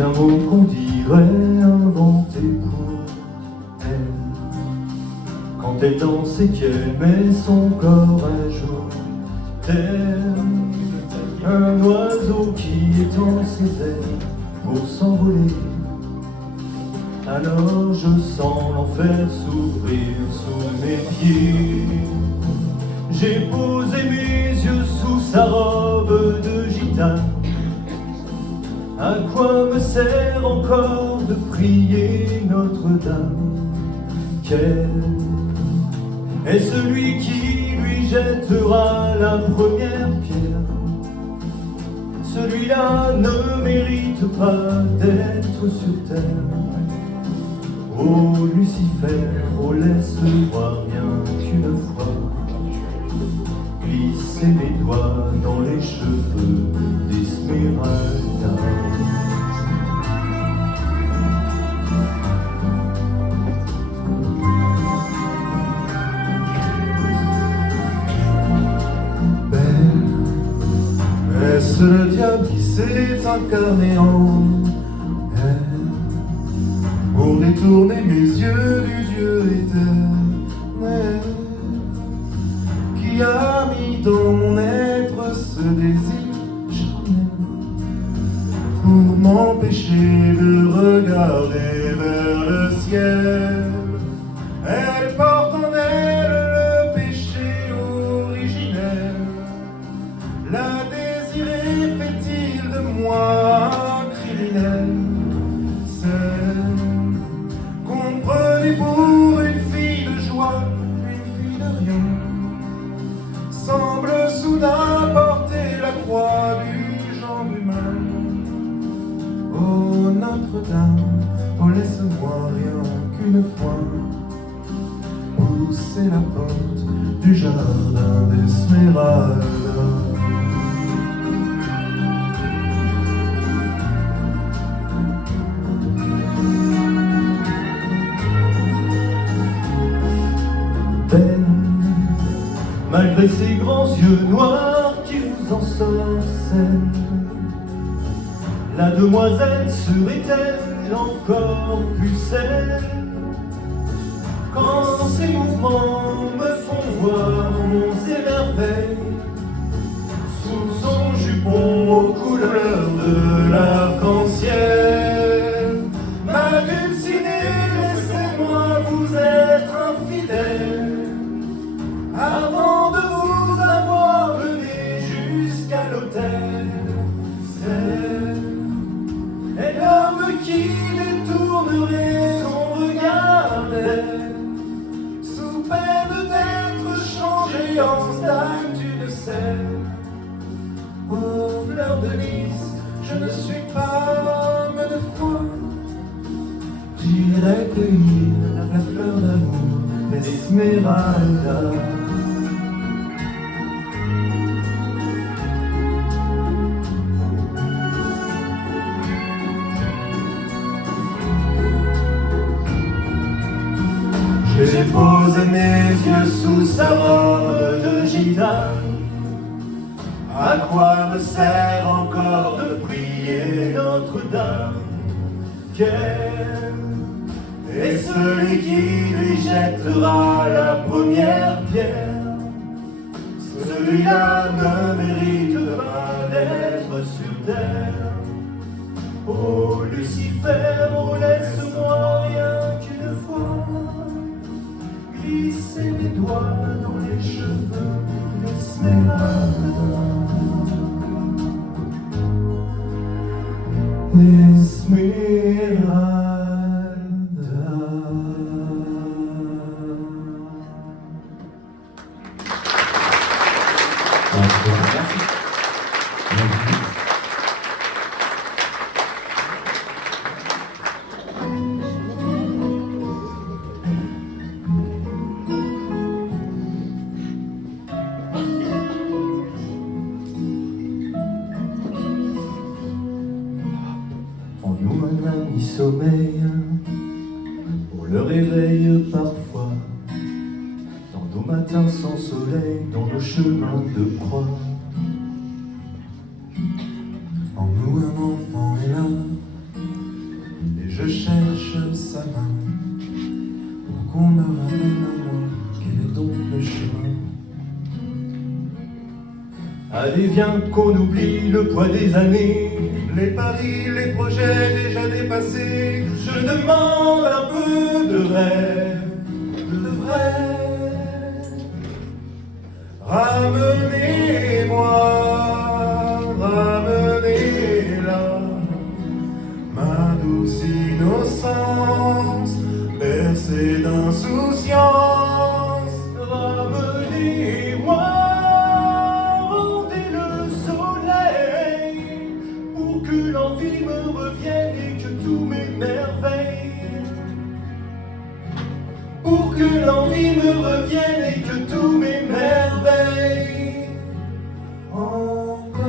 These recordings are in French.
C'est un mot qu'on dirait inventé pour elle. Quand elle danse et qu'elle met son corps à jour, tel un oiseau qui étend ses ailes pour s'envoler. Alors je sens l'enfer s'ouvrir sous mes pieds. J'ai posé mes yeux sous sa robe de gitane. À quoi me sert encore de prier Notre-Dame? Quel est celui qui lui jettera la première pierre? Celui-là ne mérite pas d'être sur terre. Oh Lucifer, oh laisse-moi rien qu'une fois glisser mes doigts dans les cheveux d'Esmeralda. Est-ce le diable qui s'est incarné en elle pour détourner mes yeux du Dieu éternel, qui a mis dans mon être ce désir charnel pour m'empêcher de regarder vers le ciel? Elle porte en elle le péché originel. La désirée fait-il de moi un criminel? Celle qu'on prenait pour une fille de joie, une fille de rien, semble soudain porter la croix du genre humain. Oh Notre-Dame, oh laisse-moi rien qu'une fois pousser la porte du jardin d'Esmeralda. Malgré ses grands yeux noirs qui vous ensorcellent, la demoiselle serait-elle encore pucelle? Quand ses mouvements me font voir monts et merveilles, sous son jupon aux couleurs de l'arc-en-ciel, ma dulcinée, laissez-moi vous être infidèle avant de vous avoir mené jusqu'à l'autel. C'est l'homme qui détournerait son regard d'elle, sous peine d'être changé en statue de sel. Ô fleur de lys, je ne suis pas homme de foi, j'irai cueillir la fleur d'amour d'Esmeralda. J'ai posé mes yeux sous sa robe de gitane. À quoi me sert encore de prier Notre-Dame? Quel est celui qui lui jettera la première pierre? Celui-là ne mérite pas d'être sur terre. Oh Lucifer, oh laisse-moi rien qu'une fois glisser mes doigts dans les cheveux d'Esmeralda. Esmeralda. Sommeil, on le réveille parfois dans nos matins sans soleil, dans nos chemins de croix. En nous un enfant est là, Allez, viens qu'on oublie le poids des années, les paris, les projets déjà dépassés. Je demande un peu de rêve, de vrai. Ramenez-moi, ramenez-la, ma douce innocence, bercée d'insouciance. Ramenez-moi, rendez le soleil, pour que l'envie me revienne et que tous m'émerveille. Pour que l'envie me revienne et que tous m'émerveille. Encore.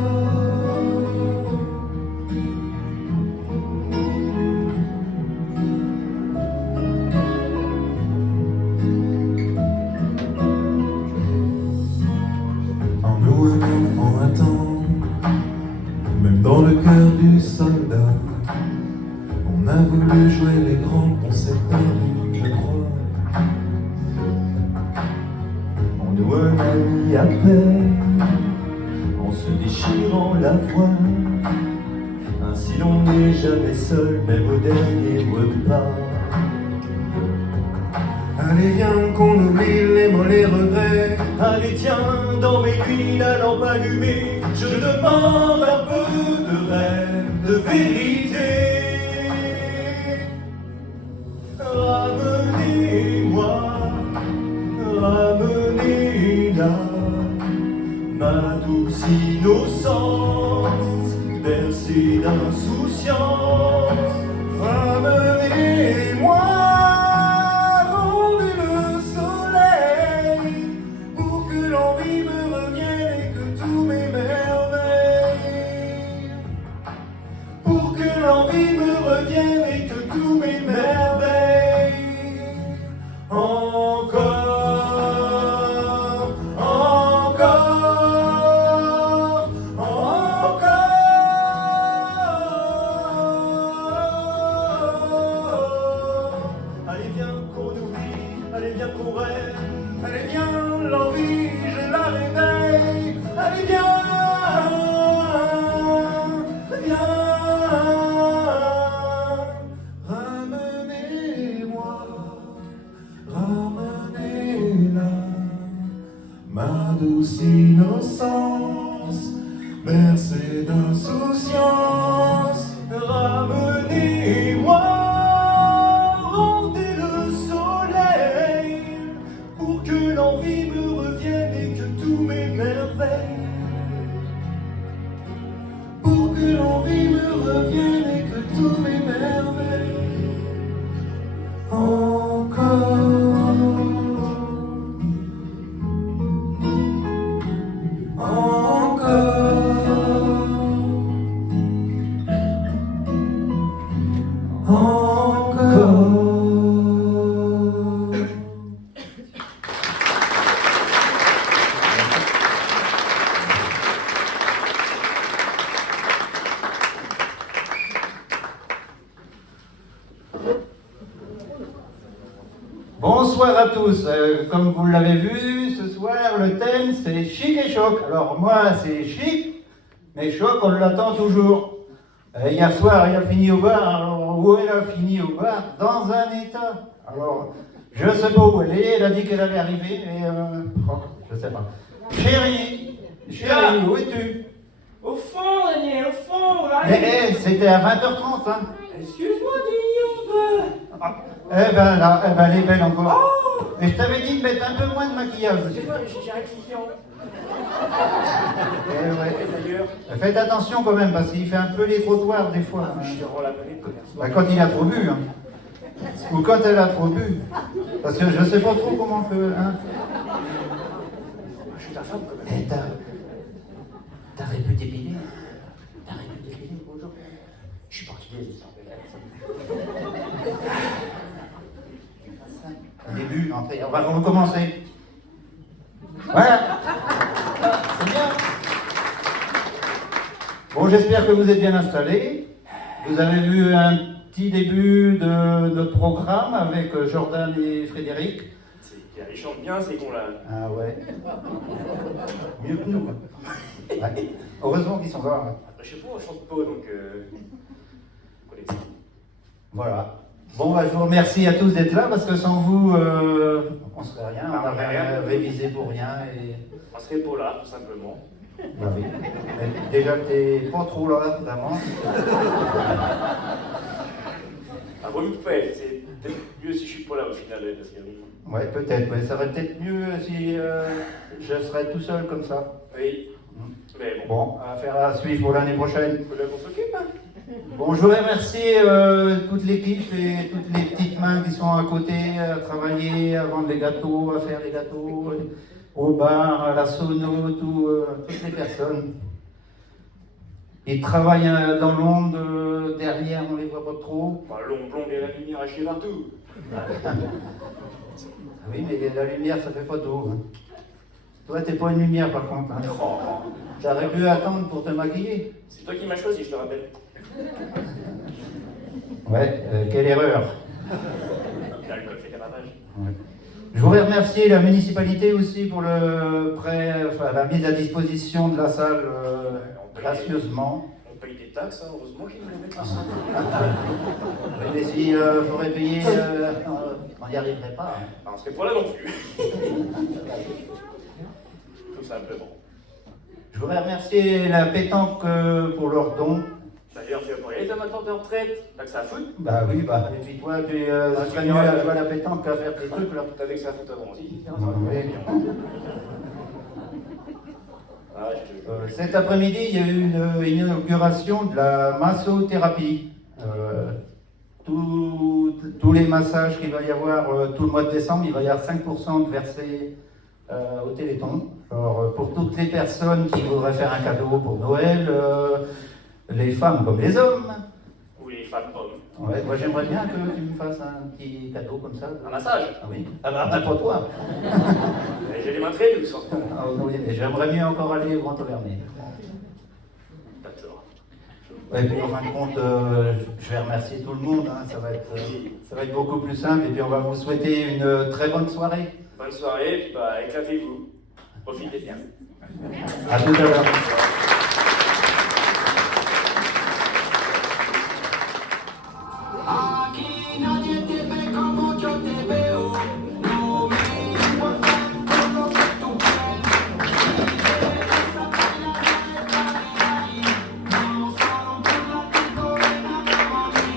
En nous un enfant attend, même dans le cœur du soldat. On a voulu jouer les grands, on s'est perdu, je crois. On nous un ami à peine, en se déchirant la voix. Ainsi l'on n'est jamais seul, même au dernier repas. Allez, viens qu'on oublie les mots, les regrets. Allez, tiens, dans mes nuits, la lampe allumée, je demande un peu de rêve, de vérité. Ramenez-moi, ramenez-la, ma douce innocence, bercée d'insouciance. Ramenez-moi, rendez le soleil, pour que l'envie me revienne et que tout m'émerveille. Pour que l'envie me revienne et que tout m'émerveille. Encore, encore, encore. Allez, viens qu'on oublie, allez, viens qu'on rêve. Allez, viens, l'envie, je la réveille. Allez, viens, viens. Ramenez-moi, ramenez-la, ma douce innocence, bercée d'insouciance. Ramenez-moi, rendez le soleil, pour que l'envie me revienne et que tout m'émerveille. Pour que l'envie me revienne et que tout m'émerveille. Encore, encore, encore. Bonsoir à tous. Comme vous l'avez vu, ce soir, le thème, c'est chic et choc. Alors moi, c'est chic, mais choc, on l'attend toujours. Hier soir, il a fini au bar. Alors où elle a fini au bar? Dans un état. Alors, je ne sais pas où elle est. Elle a dit qu'elle allait arriver, mais je sais pas. Chérie, où es-tu? Au fond, Daniel, au fond, là. C'était à 20h30, hein. Excuse-moi, dis-moi un peu. Eh ben là, elle est belle encore. Oh, mais je t'avais dit de mettre un peu moins de maquillage. Excuse-moi, j'ai rectifié. Ouais. Faites attention quand même, parce qu'il fait un peu les trottoirs des fois. Je te rends la monnaie, Bah, quand il a trop bu, hein. Ou quand elle a trop bu. Parce que je sais pas trop comment on peut, hein. Je suis ta femme, quand même. T'as répété dépilé? T'as répété dépilé aujourd'hui? Je suis portugaise. Au début, on va recommencer. Voilà. C'est bien. Bon, j'espère que vous êtes bien installés. Vous avez vu un petit début de notre programme avec Jordan et Frédéric. Ils chantent bien ces cons-là. Ah ouais. Mieux que nous. Ouais. Heureusement qu'ils sont là. Hein. Après, je sais pas, on chante pas, donc... collectif. Voilà. Bon, bah, je vous remercie à tous d'être là parce que sans vous, on serait rien. On n'aurait rien révisé pour rien. Et... On serait pas là, tout simplement. Bah oui. Mais déjà que t'es pas trop là d'avance. Ah, vaut mieux pas être, c'est peut-être mieux si je suis pas là au final, parce que... Ouais, peut-être. Ouais. Ça aurait peut-être mieux si je serais tout seul comme ça. Oui, mais bon. Bon, affaire à suivre pour l'année prochaine. Faut bien qu'on s'occupe, hein. Bon, je voudrais remercier toute l'équipe et toutes les petites mains qui sont à côté, à travailler, à vendre les gâteaux, à faire les gâteaux, au bar, à la sono, toutes les personnes. Ils travaillent dans l'ombre, derrière, on les voit pas trop. Bah, l'ombre et la lumière agit partout. Oui, mais la lumière, ça fait pas d'eau. Hein. Toi, t'es pas une lumière, par contre. Hein. Oh, J'aurais pu attendre pour te maquiller. c'est toi qui m'as choisi, je te rappelle. Ouais, quelle erreur. L'alcool fait des ravages. Ouais. Je voudrais remercier la municipalité aussi pour le prêt, enfin, la mise à disposition de la salle gracieusement. On paye des taxes, hein, heureusement qu'ils nous les mettent là. Mais si j'aurais payé, on n'y arriverait pas. Hein. Ah, on serait pas là non plus. Tout simplement. Je voudrais remercier la pétanque pour leurs dons. D'ailleurs, tu vas pas y aller, t'as maintenant de retraite. T'as que ça à foutre. Bah oui, bah, et puis toi, ce serait mieux à jouer à la pétanque qu'à faire des trucs là. T'avais que ça à foutre avant aussi. Oui. Ah, je te... Cet après-midi, il y a eu une inauguration de la massothérapie. Tous les massages qu'il va y avoir tout le mois de décembre, il va y avoir 5% de versés au Téléthon. Alors, pour toutes les personnes qui voudraient faire un cadeau pour Noël, les femmes comme les hommes. Ou les femmes hommes. Ouais, moi j'aimerais bien que tu me fasses un petit cadeau comme ça. Un massage. Ah oui. Ah bah pas toi. J'ai les mains très douces. Hein. Ah oui, mais j'aimerais mieux encore aller au Grand Auvergne. D'accord. Et puis en fin de compte, je vais remercier tout le monde, hein. Ça va être beaucoup plus simple. Et puis on va vous souhaiter une très bonne soirée. Bonne soirée, puis bah éclatez-vous. Profitez bien. À tout à l'heure. Aquí nadie te ve como yo te veo. No me importa todo lo que tú crees. Esa baila ahí. No son por la tico ven acá mami.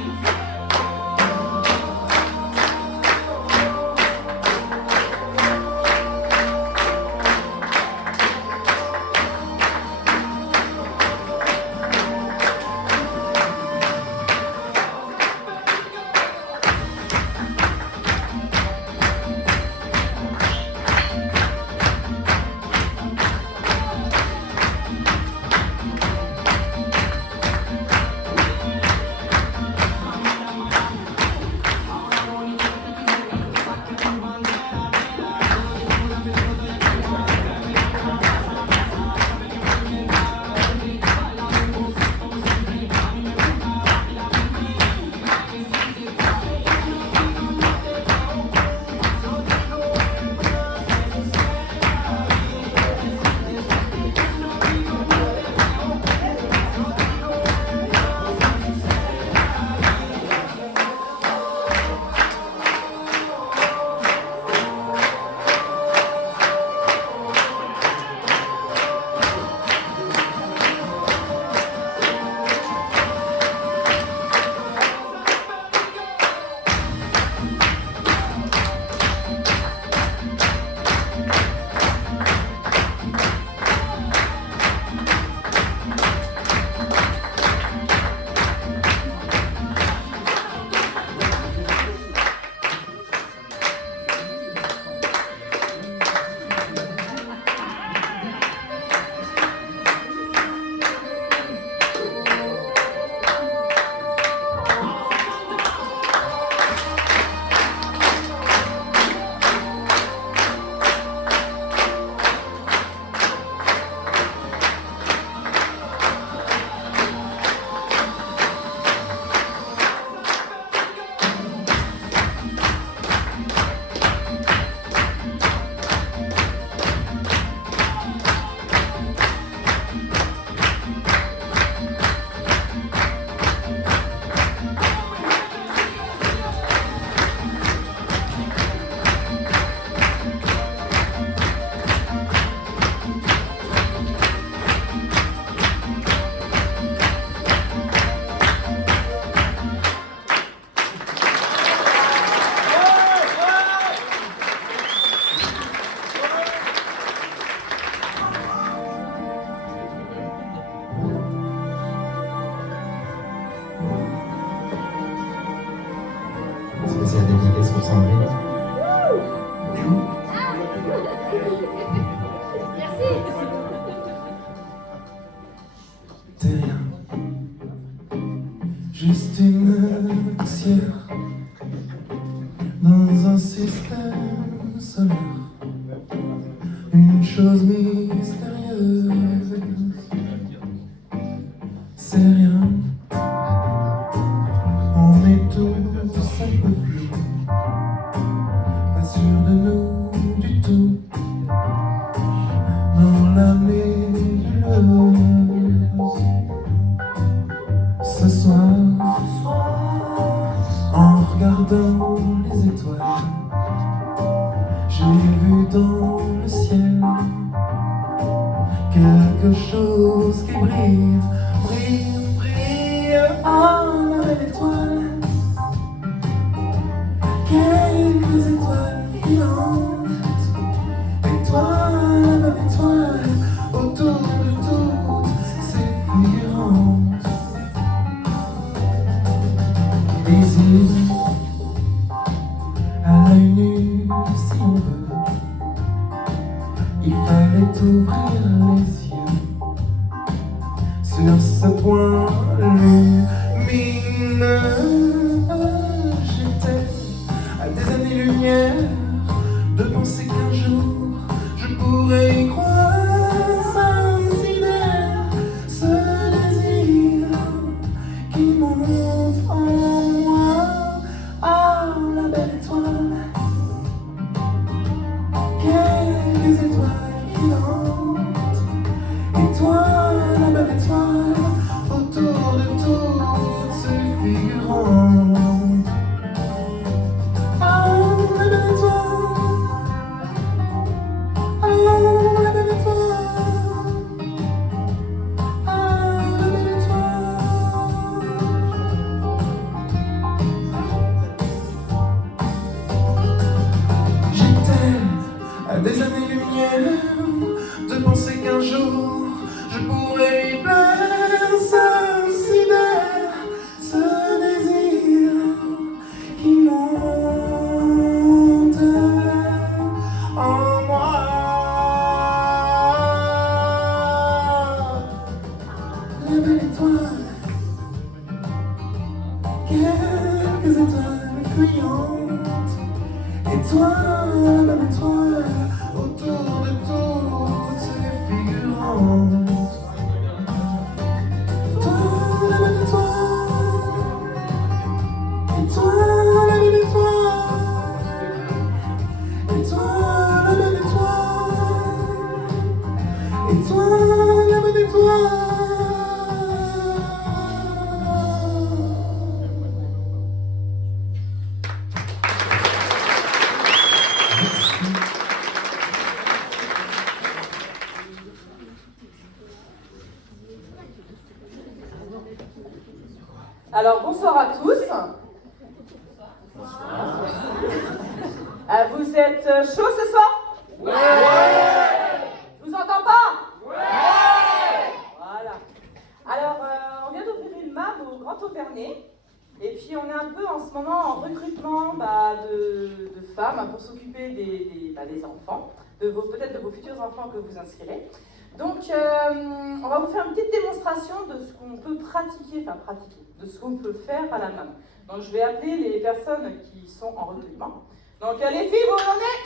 Sandrine. Bonjour. T'es rien, juste une poussière dans un système solaire, une chose mystérieuse. C'est rien, on est tous un peu flous, pas sûr de nous du tout, dans la nébuleuse. Ce soir, en regardant les étoiles, j'ai vu dans le ciel quelque chose qui brille, brille, brille. Ah, ma belle étoile, quelques étoiles filantes. Étoile, ma belle étoile, autour de toutes ces figurantes. Visible à l'œil nu, si on veut, il fallait ouvrir les yeux sur ce point lumineux. J'étais à des années-lumière de penser qu'un jour je pourrais y croire. Ça me sidère, ce désir qui monte en moi. Ah, la belle étoile, quelques étoiles filantes. Étoile, la belle étoile, autour de toutes ces figurantes. Ah, la belle étoile, ah, la belle étoile, ah, la belle étoile. J'étais à des années-lumière de penser qu'un jour je pourrais y plaire. Ça me sidère, ce désir qui monte en moi. La belle étoile, quelques étoiles fuyantes. Étoile, la belle étoile, autour de toutes ces figurantes. Étoile, la belle étoile, étoile, la belle étoile, étoile, la belle étoile, étoile, la belle étoile. Alors bonsoir à tous. Vous êtes chaud ce soir? Ouais. Je vous entends pas? Ouais. Voilà. Alors on vient d'ouvrir une MAB au Grand Auvernais. Et puis on est un peu en ce moment en recrutement de femmes pour s'occuper des enfants, peut-être de vos futurs enfants que vous inscrirez. Donc on va vous faire une petite démonstration de ce qu'on peut pratiquer, de ce qu'on peut faire à la MAB. Donc je vais appeler les personnes qui sont en recrutement. Donc les filles, vous venez?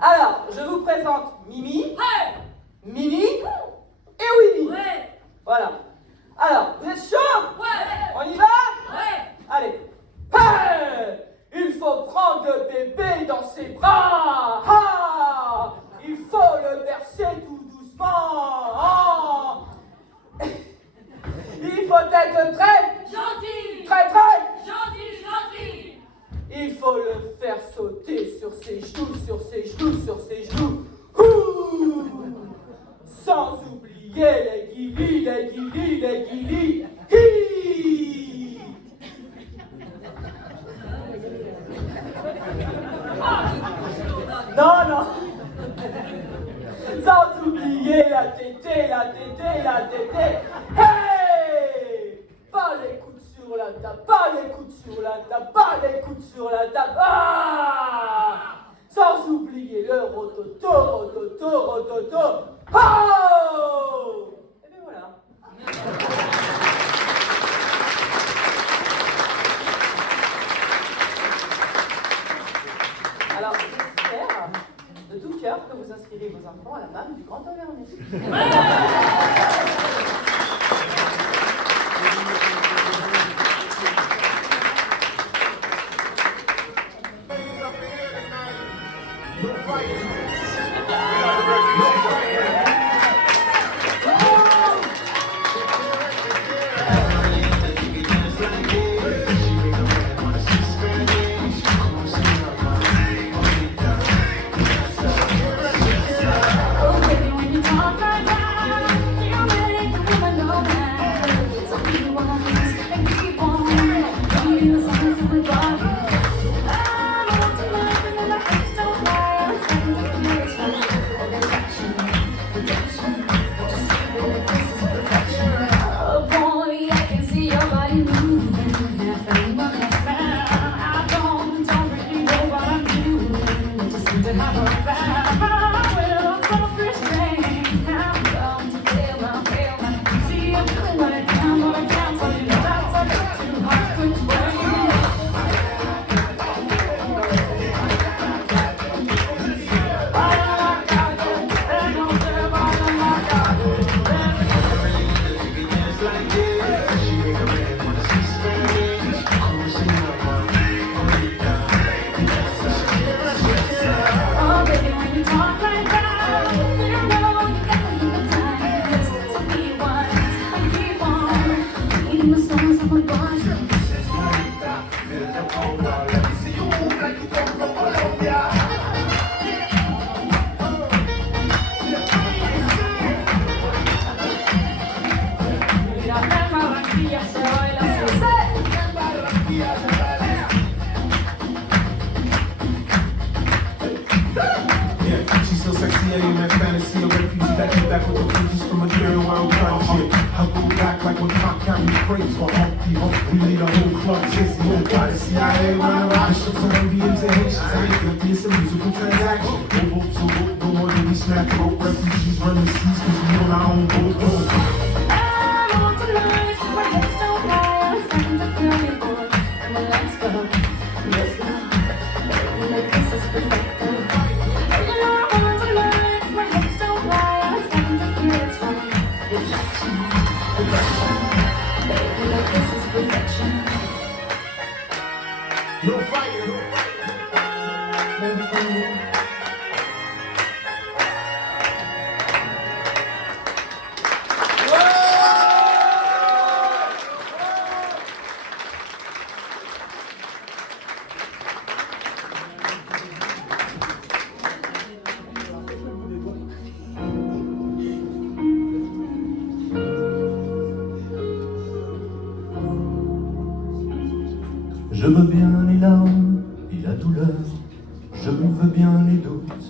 Alors, je vous présente Mimi, Mini et Winnie. Voilà. Alors, vous êtes chaud? On y va? Allez. Hey, il faut prendre le bébé dans ses bras. Ah, il faut le bercer tout doucement. Ah. Il faut être très Gentil! très Gentil, gentil! Il faut le faire sauter sur ses genoux, sur ses genoux, sur ses genoux. Ouh. Sans oublier les guilis, les guilis, les guilis. Hi. Non, non. Sans oublier la tétée, la tétée, la tétée. Hey! Pas les coudes sur la la table, pas les coudes sur la table, pas les coudes sur la table. Ah! Sans oublier le rototo, rototo, rototo. Oh! Et bien voilà. Alors, j'espère de tout cœur que vous inspirez vos enfants à la manne du Grand Auvergnat. Je veux bien les larmes et la douleur, je veux bien les doutes,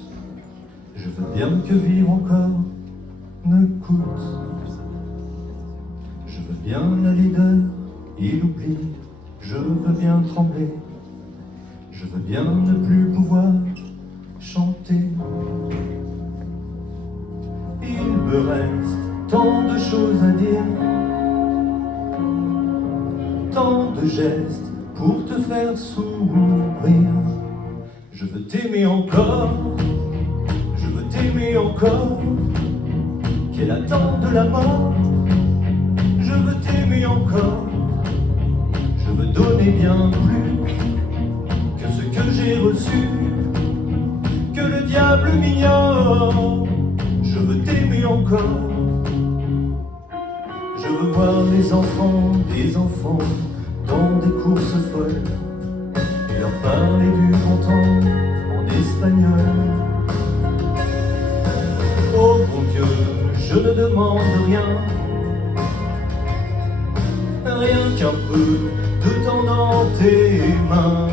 je veux bien que vivre encore me coûte. Je veux bien la laideur et l'oubli, je veux bien trembler, je veux bien ne plus pouvoir chanter. Il me reste tant de choses à dire, tant de gestes pour te faire sourire. Je veux t'aimer encore, je veux t'aimer encore. Quelle attente de la mort, je veux t'aimer encore. Je veux donner bien plus que ce que j'ai reçu, que le diable m'ignore. Je veux t'aimer encore. Je veux voir les enfants des enfants dans des courses folles et leur parler du bon temps en espagnol. Oh mon Dieu, je ne demande rien, rien qu'un peu de temps dans tes mains.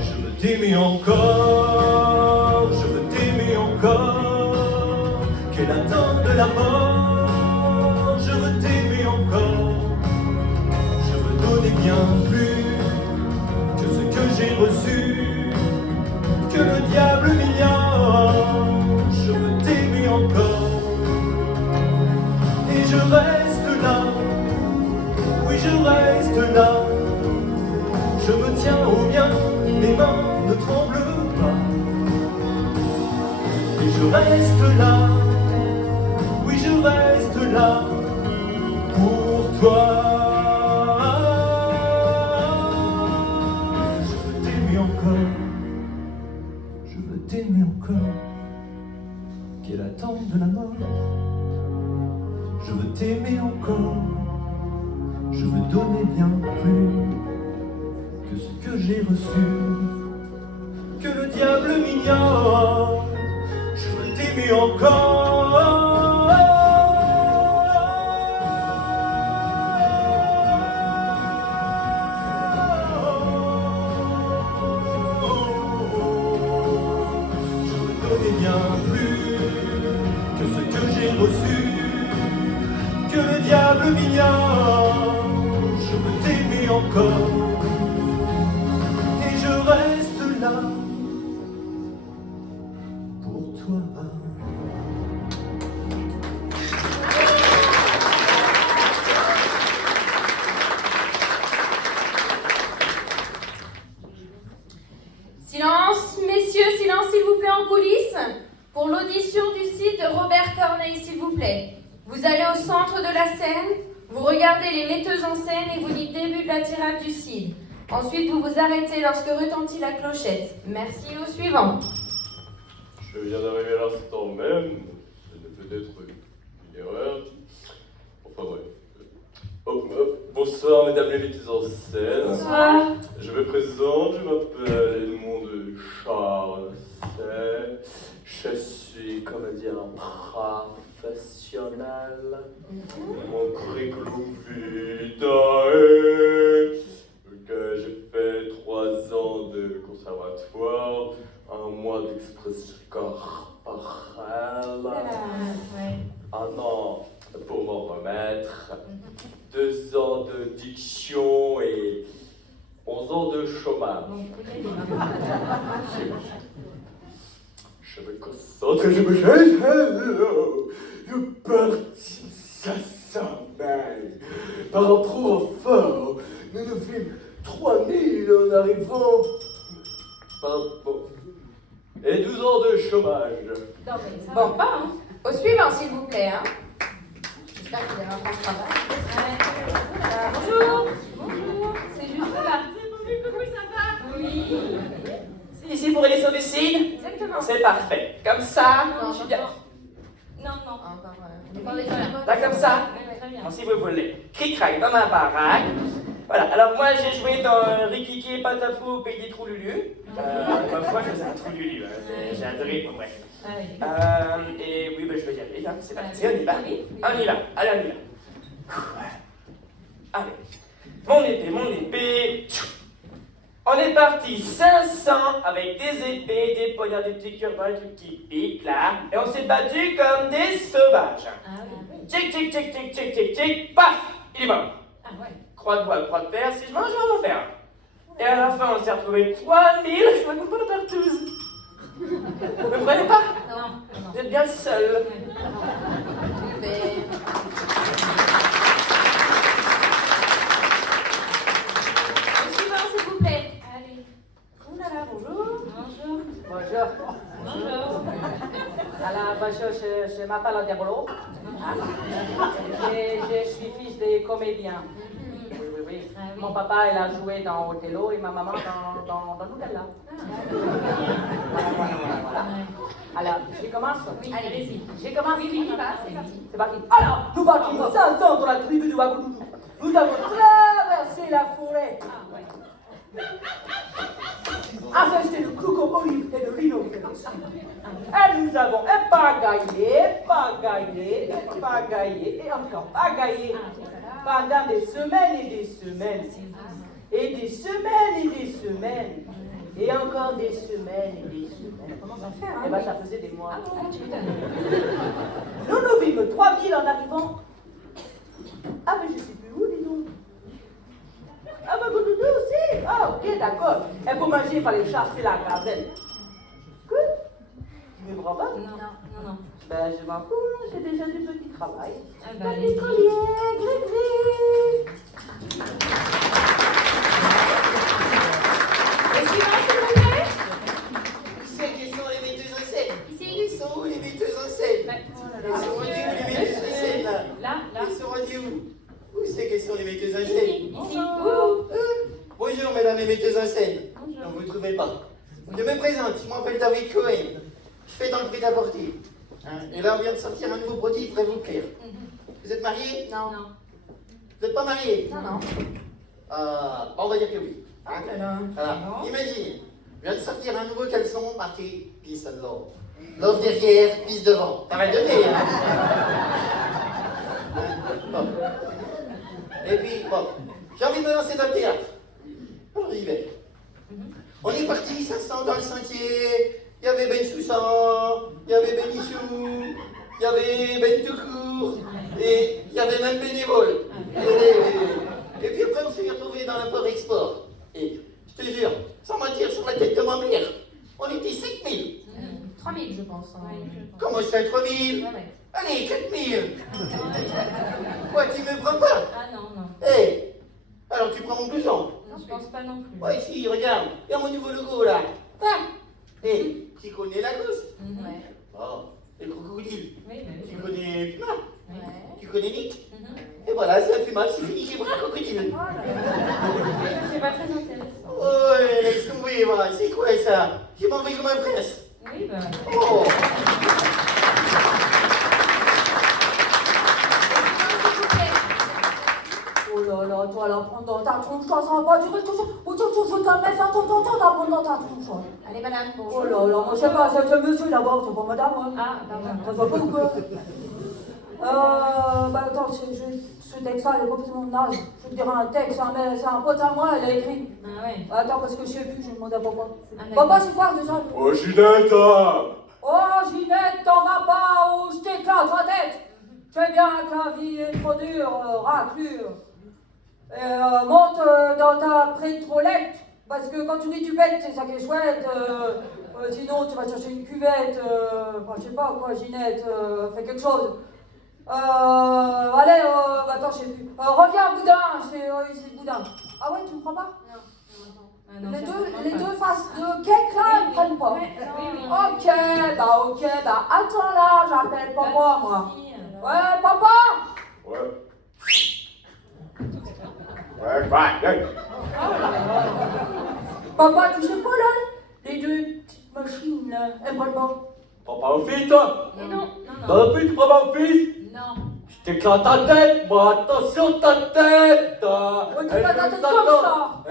Je veux t'aimer encore, je veux t'aimer encore. Quelle attente de la mort, je veux t'aimer encore. Je veux donner bien je reste là, oui je reste là pour toi. Je veux t'aimer encore, je veux t'aimer encore. Quelle attente de la mort. Je veux t'aimer encore, je veux donner bien plus que ce que j'ai reçu, que le diable m'ignore. Je veux t'aimer encore. Je veux donner bien plus que ce que j'ai reçu, que le diable m'ignore. Je veux t'aimer encore et je reste là pour toi. Silence, messieurs, silence s'il vous plaît en coulisses. Pour l'audition du site de Robert Corneille, s'il vous plaît. Vous allez au centre de la scène, vous regardez les metteuses en scène et vous dites début de la tirade du CID. Ensuite, vous vous arrêtez lorsque retentit la clochette. Merci, au suivant. Je viens d'arriver à l'instant même. C'est peut-être une erreur. Enfin bref. Hop, hop. Bonsoir mesdames les metteuses en scène. Bonsoir. Je me présente, je m'appelle Edmond de Charles. Je suis, comment dire, un professionnel. Mon curriculum vitae. J'ai fait 3 ans de conservatoire, 1 mois d'expression corporelle, 1 an pour m'en remettre, 2 ans de diction et 11 ans de chômage. Je me concentre, je me gêne. Le parti, ça sommeille. Par rapport au fort, nous nous fîmes 3000 en arrivant. Pardon. Et 12 ans de chômage. Bon, pas, hein. Au suivant, s'il vous plaît, hein. J'espère qu'il y a un grand travail. Bonjour. Bonjour. C'est juste là. Coucou, ça va? Oui. C'est ici pour l'élection du CID? Exactement. C'est parfait. Comme ça, Non, je suis bien. Non, non. Encore, on est pas déjà. Là, comme ça. Très bien. Bon, si vous voulez. Cric-crac dans ma baraque. Voilà, alors moi j'ai joué dans Rikiki et Patapou au pays des trous Lulu. Ma foi, je faisais un trou Lulu, hein. J'ai adoré, bon, bref. Et oui, ben, je vais y aller, hein. C'est parti, on y va. On y va, allez, on y va. Allez, mon épée. On est parti 500 avec des épées, des poignards, des petits cure-dents, des trucs qui piquent là. Et on s'est battu comme des sauvages. Tic, tic, tic, tic, tic, tic, tic, paf, il est mort. Croix de bois, croix de fer, si je mange, je vais en faire. Et à la fin, on s'est retrouvé 3000, je raconte pas la partouze. Vous ne comprenez pas? Non. Vous êtes bien seul. Mais... Au suivant, s'il vous plaît. Allez. Oh là là, bonjour. Bonjour. Bonjour. Bonjour. Alors, je m'appelle Diabolo. Je suis fils des comédiens. Oui. Mon papa, il a joué dans Othello et ma maman dans Nutella. Voilà. Alors, je commence? Oui, allez-y. Je commence? Oui, c'est parti. C'est parti. Alors, nous battons 500 dans la tribu de Wagoudou. Nous avons traversé la forêt. Infesté de coco olive et de rhinocéros. Et nous avons pagaillé et encore pagaillé pendant des semaines et des semaines. Et des semaines et des semaines. Et encore des semaines et des semaines. Comment ça fait, hein? Eh bien, ça faisait des mois. Nous vîmes 3000 en arrivant. Ah, mais je sais plus où, dis donc. Ah, bah, vous aussi. Ah, ok, d'accord. Et pour manger, il fallait chasser la gazelle. Quoi? Tu me prends pas? Non. Ben, je m'en fous, j'ai déjà du petit travail. Allez-y. Collier, gris. Au suivant, s'il vous plaît. C'est qui sont les metteuses en scène? Ici. Sont où les m'appelle David Cohen. Je fais dans le prêt-à-porter. Hein, et là, on vient de sortir un nouveau produit qui devrait vous plaire. Vous êtes mariés? Non. Vous n'êtes pas mariés? Non. On va dire que oui. Oh là là. Voilà. Imagine, je viens de sortir un nouveau caleçon marqué Peace and Love. Love derrière, peace devant. Ça va le donner, hein? Bon. Et puis, bon, j'ai envie de me lancer dans le théâtre. Alors j'y vais. On est parti, ça sent dans le sentier. Il y avait Ben Soussan, il y avait Benichou, il y avait Ben Toucourt, et il y avait même Bénévole. Et puis après, on s'est retrouvés dans l'import-export. Et je te jure, sans mentir sur la tête de ma mère, on était 5000. 3000, je pense. Hein. Comment ça, 3000? Ouais. Allez, 4000. Quoi, tu me prends pas? Ah non. Hé, alors tu prends mon blouson? Non, je pense pas non plus. Ouais, ici, regarde, il y a mon nouveau logo là. Hé, tu connais la gousse? Ouais. Oh, les crocodiles. Oui. Tu connais Puma? Ouais. Tu connais Nick? Et voilà, c'est un Puma, c'est fini, j'ai pris un crocodile. Oh là là. C'est pas très intéressant. Ouais, laisse tomber, voilà, c'est quoi ça? J'ai m'en vais comme un prince. Oui, bah. Oh, S'il vous plaît. Oh là là, toi là, prends dans ta tronche, ça va pas durer toujours. Oh, tu veux te mettre dans ton temps, prendre dans ta tronche. Allez, madame, Oh bonjour. là là, moi je sais pas, c'est monsieur d'abord, c'est pas madame. Hein. Ah, pardon. Ça se voit pas ou quoi? Bah attends, ce texte-là, il est pas de mon âge. Je vais te dire un texte, hein, mais c'est un pote à moi, elle a écrit. Ah ouais. Attends, parce que je sais plus, je demande à papa. Ah, d'accord. Papa, c'est quoi déjà? Oh, Ginette! Oh Ginette, t'en vas pas, ou je t'éclate la tête. Tu sais bien que la vie est trop dure, raclure. Monte dans ta pétrolette, parce que quand tu dis tu pètes, c'est ça qui est chouette. Sinon, tu vas chercher une cuvette, enfin, je sais pas quoi, Ginette, fais quelque chose. Allez, attends, je sais plus. Reviens, Boudin, c'est Boudin. Ah ouais, tu me crois pas? Ah, non, Les certainement deux pas. faces de cake là, ils prennent pas. Oui. Ok, attends là, j'appelle papa moi. Si, Ouais, papa! Ouais. Ouais. Papa, tu sais pas là, les deux petites machines là, elles prennent pas. Prends pas au fils, toi! Non. T'as plus, tu prends pas au fils? Non. Je t'éclate ta tête, moi! Attention, ta tête! Ouais, tu prends ta tête comme ça.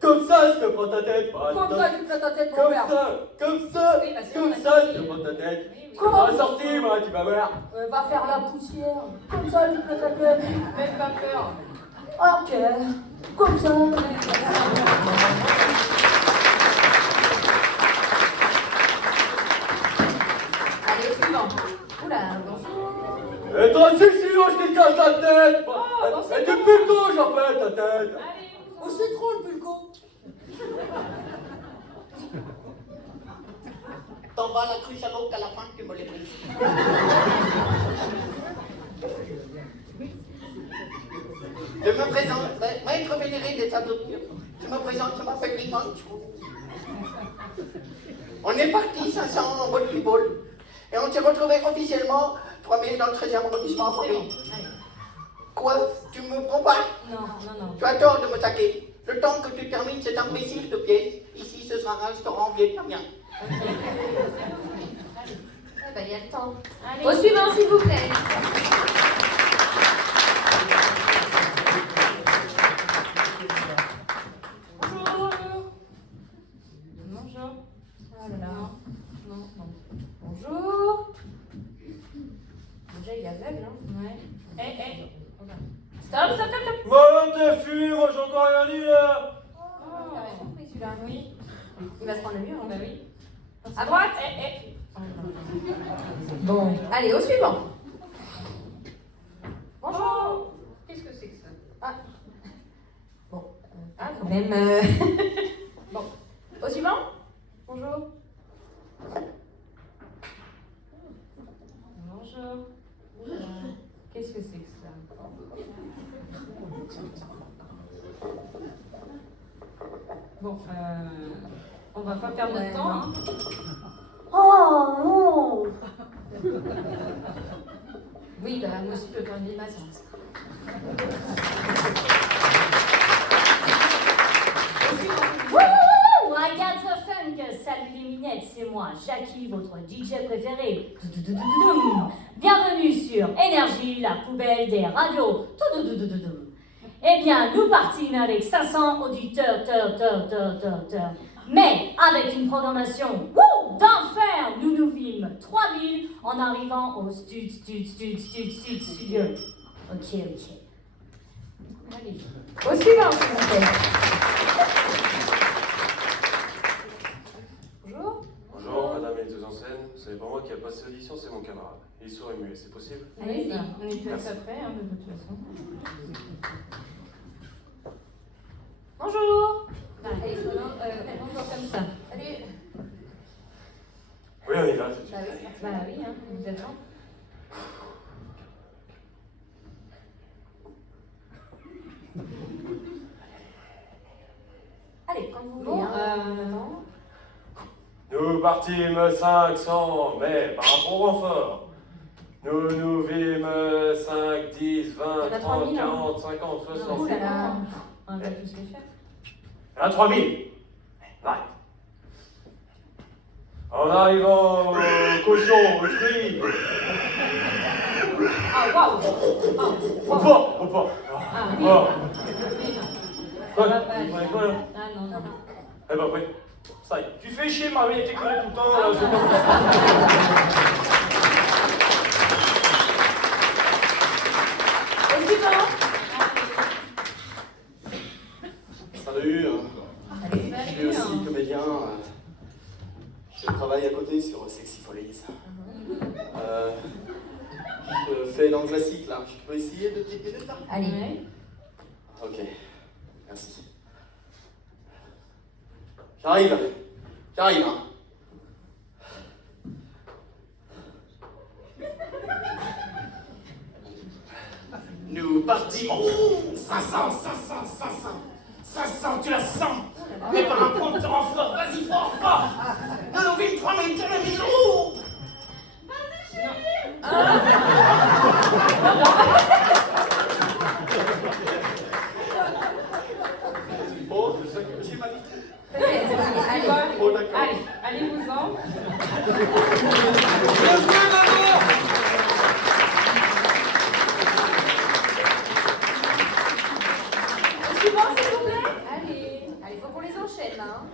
Comme ça, je te prends ta tête! Comme ça, tu prends ta tête, mon Comme père. ça, comme ça, Oui, parce que comme on a ça, dit- je te prends ta tête! Oui. Tu vas sortir, moi, tu vas voir! Va faire la poussière. Comme ça, tu prends ta tête. Même pas peur. Ok, comme ça. Allez, suivant. Oula, bonjour. Et toi aussi, sinon, je t'éclate ta tête! bon, c'est Et depuis quand j'en fais ta tête? Allez, Au citron, le pulco. t'en vas la cruche à l'eau qu'à la fin tu me l'as pris. Je me présente, maître vénéré des adoptions. Je me présente, je m'appelle Limancho. On est parti 500 en bout de people. Et on s'est retrouvé officiellement 3000 dans le 13e arrondissement à c'est Paris. bon. Allez. Quoi? Tu me prends pas? Non. Tu as tort de me taquer. Le temps que tu termines cet imbécile de pièce, ici ce sera un restaurant vietnamien. Ah bah, il y a le temps. Allez. Au suivant, s'il vous plaît. Bonjour. Oh là là. Non. Bonjour. Déjà, il est aveugle, hein. Ouais. Eh. Stop. Moi, t'es fille, moi, j'ai encore rien dit, là! Il a rien compris, celui-là. Oui. Il va se prendre le mur, hein. Bah oui. À droite. Eh. Bon, allez, au suivant. Bonjour. Qu'est-ce que c'est que ça? Ah. Bon. Ah, quand même. Bon. Au suivant. Bonjour. Bonjour. Qu'est-ce que c'est que ça? Bon, on va pas perdre Ouais, notre temps, hein. Oh non. Oui, bah, moi aussi, je peux faire une grimace. Wouh, regarde the funk, salut les minettes, c'est moi, Jackie, votre DJ préféré. Doudoudoudoudoum. Bienvenue sur Énergie, la poubelle des radios. Doudoudoudoudoum. Eh bien, nous partîmes avec 500 auditeurs, mais avec une programmation d'enfer. Nous nous vîmes 3000 en arrivant au studio. Ok. Allez. Au suivant, s'il vous plaît. Bonjour. Bonjour, madame la metteuse en scène. Ce n'est pas moi qui a passé l'audition, c'est mon camarade. Il est sourd et muet, c'est possible? Allez-y, on est tous après, hein, de toute façon. Bonjour. Allez, bonjour comme ça. Salut. Oui, on y va, tout de suite. Bah oui, hein, vous êtes là. Allez, quand vous voulez. Bon, Attends. Nous partîmes 500, mais par rapport au renfort. Nous nous vîmes 5, 10, 20, Il y en a 30, 3000, 40, 50, 60. Ouh là là. On va tous les faire. Il y en a 3000. Ouais. En arrivant au cochon, au tri. Ah, waouh. Au pas. Ah, oui. Oh. Ça va pas. Ouais, quoi, là? Ah non. Eh ben après, ça y est. Tu fais chier, ma vie, t'es connu tout le temps. C'est pas Au suivant. Salut, je suis aussi comédien. Je travaille à côté sur Sexy Follies. Je fais dans le classique là. Je peux essayer 2 petites minutes là? Allez. Ok, merci. J'arrive, hein. Nous partîmes. 500, tu la sens. Mais par un prompteur en fort, vas-y fort. Nous nous vîmes 3000 km. Oh, c'est ça que j'ai mal dit. Allez-vous-en. Au suivant, s'il vous plaît. Allez, faut qu'on les enchaîne là. Hein.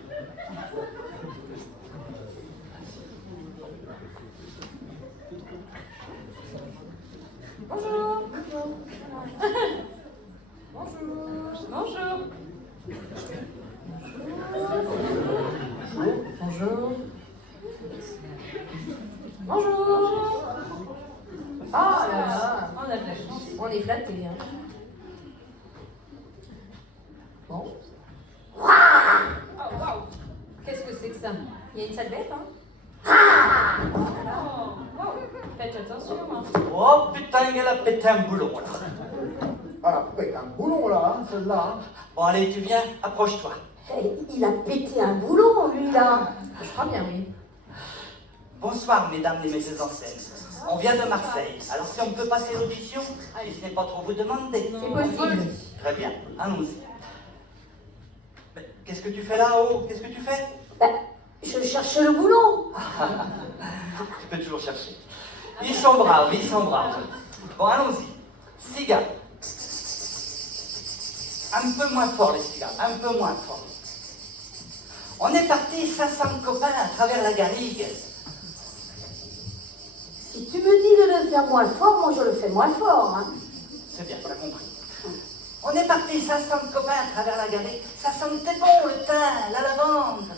Bonjour. Bonjour. Bonjour. Oh là là. On a de la chance. On est flattés. Hein. Bon. Oh, waouh. Qu'est-ce que c'est que ça? Il y a une sale bête, hein. Oh, waouh. Faites attention, hein. Oh putain, elle a pété un boulon là. Ah, pète un boulon là, hein, celle-là. Hein. Bon allez, tu viens, approche-toi. Il a pété un boulon, lui, là. Je crois bien, oui. Bonsoir mesdames les metteuses en scène. On vient de Marseille, alors si on peut passer l'audition, si ce n'est pas trop vous demander. C'est possible. Très bien, allons-y. Mais qu'est-ce que tu fais là-haut? Qu'est-ce que tu fais? Ben, je cherche le boulon. Tu peux toujours chercher. Ils sont braves. Bon, allons-y. Cigare. Un peu moins fort les cigares, un peu moins fort. On est parti 500 copains à travers la garrigue. Si tu me dis de le faire moins fort, moi je le fais moins fort. Hein. C'est bien, on a compris. On est parti 500 copains à travers la garrigue. Ça sentait bon le thym, la lavande.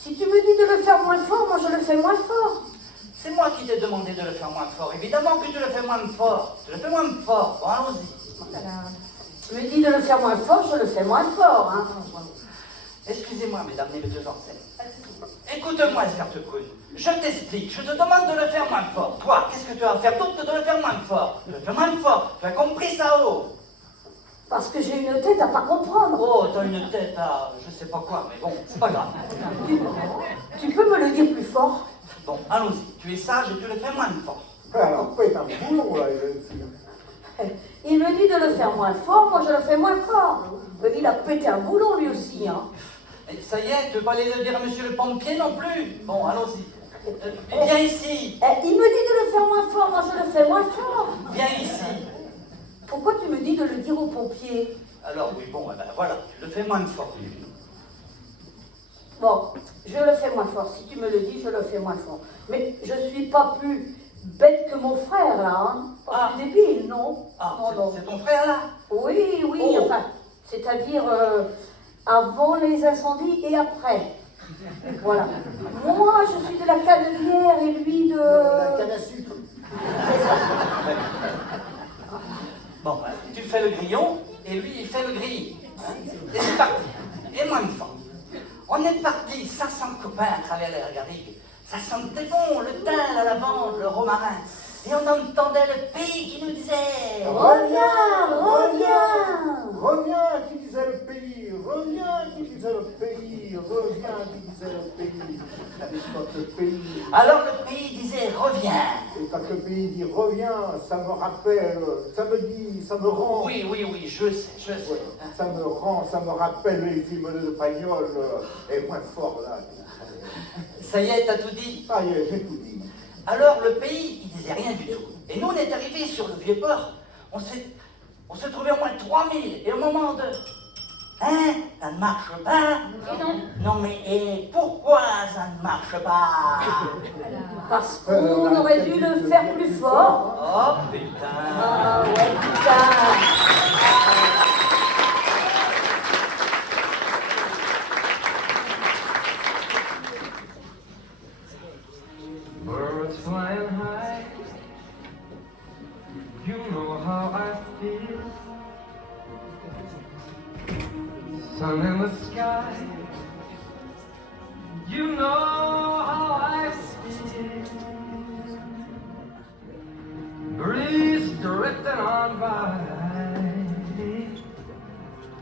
Si tu me dis de le faire moins fort, moi je le fais moins fort. C'est moi qui t'ai demandé de le faire moins fort. Évidemment que tu le fais moins fort. Tu le fais moins fort. Bon, allons-y. Tu me dis de le faire moins fort, je le fais moins fort. Hein. Excusez-moi, mesdames les metteuses en scène. Écoute-moi, Escarte Brune. Je t'explique. Je te demande de le faire moins fort. Toi, qu'est-ce que tu vas faire d'autre que de le faire moins fort? Tu le fais moins fort. Tu as compris ça, oh? Parce que j'ai une tête à pas comprendre. Oh, t'as une tête à je sais pas quoi, mais bon, c'est pas grave. Tu peux me le dire plus fort? Bon, allons-y. Tu es sage et tu le fais moins fort. Alors, pète un boulon là, il Il me dit de le faire moins fort, moi je le fais moins fort. Il a pété un boulon lui aussi. Hein. Et ça y est, tu veux pas aller le dire à monsieur le pompier non plus? Bon, allons-y. Viens ici. Il me dit de le faire moins fort, moi je le fais moins fort. Viens ici. Pourquoi tu me dis de le dire aux pompiers? Alors oui, bon, eh ben, voilà, tu le fais moins fort. Bon, je le fais moins fort. Si tu me le dis, je le fais moins fort. Mais je suis pas plus bête que mon frère, là, hein. Pas plus débile, non? Ah, non, c'est ton frère, là? Oui, oui, enfin, c'est-à-dire avant les incendies et après. Voilà. Moi, je suis de la canne de bière et lui de... La canne à sucre. Bon, tu fais le grillon et lui, il fait le gris. Et c'est parti. Et moins fort. On est parti, 500 copains à travers les garrigues. Ça sentait bon, le thym, la lavande, le romarin. Et on entendait le pays qui nous disait reviens, reviens. Reviens, qui disait le pays. Reviens, qui disait le pays. Reviens, qui disait le pays. Et quand le pays... Alors le pays disait reviens. Et quand le pays dit reviens, ça me rappelle, ça me dit, ça me rend... Oui, je sais. Ouais, ça me rappelle les films de Pagnol, et moins fort là. Ça y est, t'as tout dit? Ça y est, j'ai tout dit. Alors le pays, il disait rien du tout. Et nous, on est arrivés sur le vieux port. On s'est trouvé au moins 3000. Et au moment de... Hein? Ça ne marche pas? Et non. Non mais, et pourquoi ça ne marche pas? Parce qu'on aurait dû le faire plus fort. Oh putain! Ah ouais, putain. Birds flying high, you know how I feel. Sun in the sky, you know how I feel. Breeze drifting on by,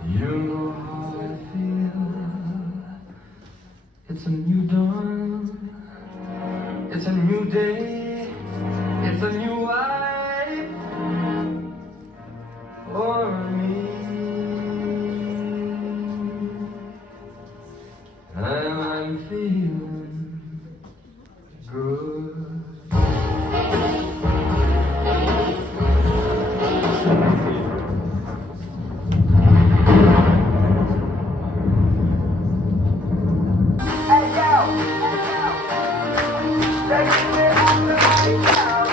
you know how I feel. It's a new dawn. It's a new day, it's a new life for me. And I'm feeling good. Taking me on the night now.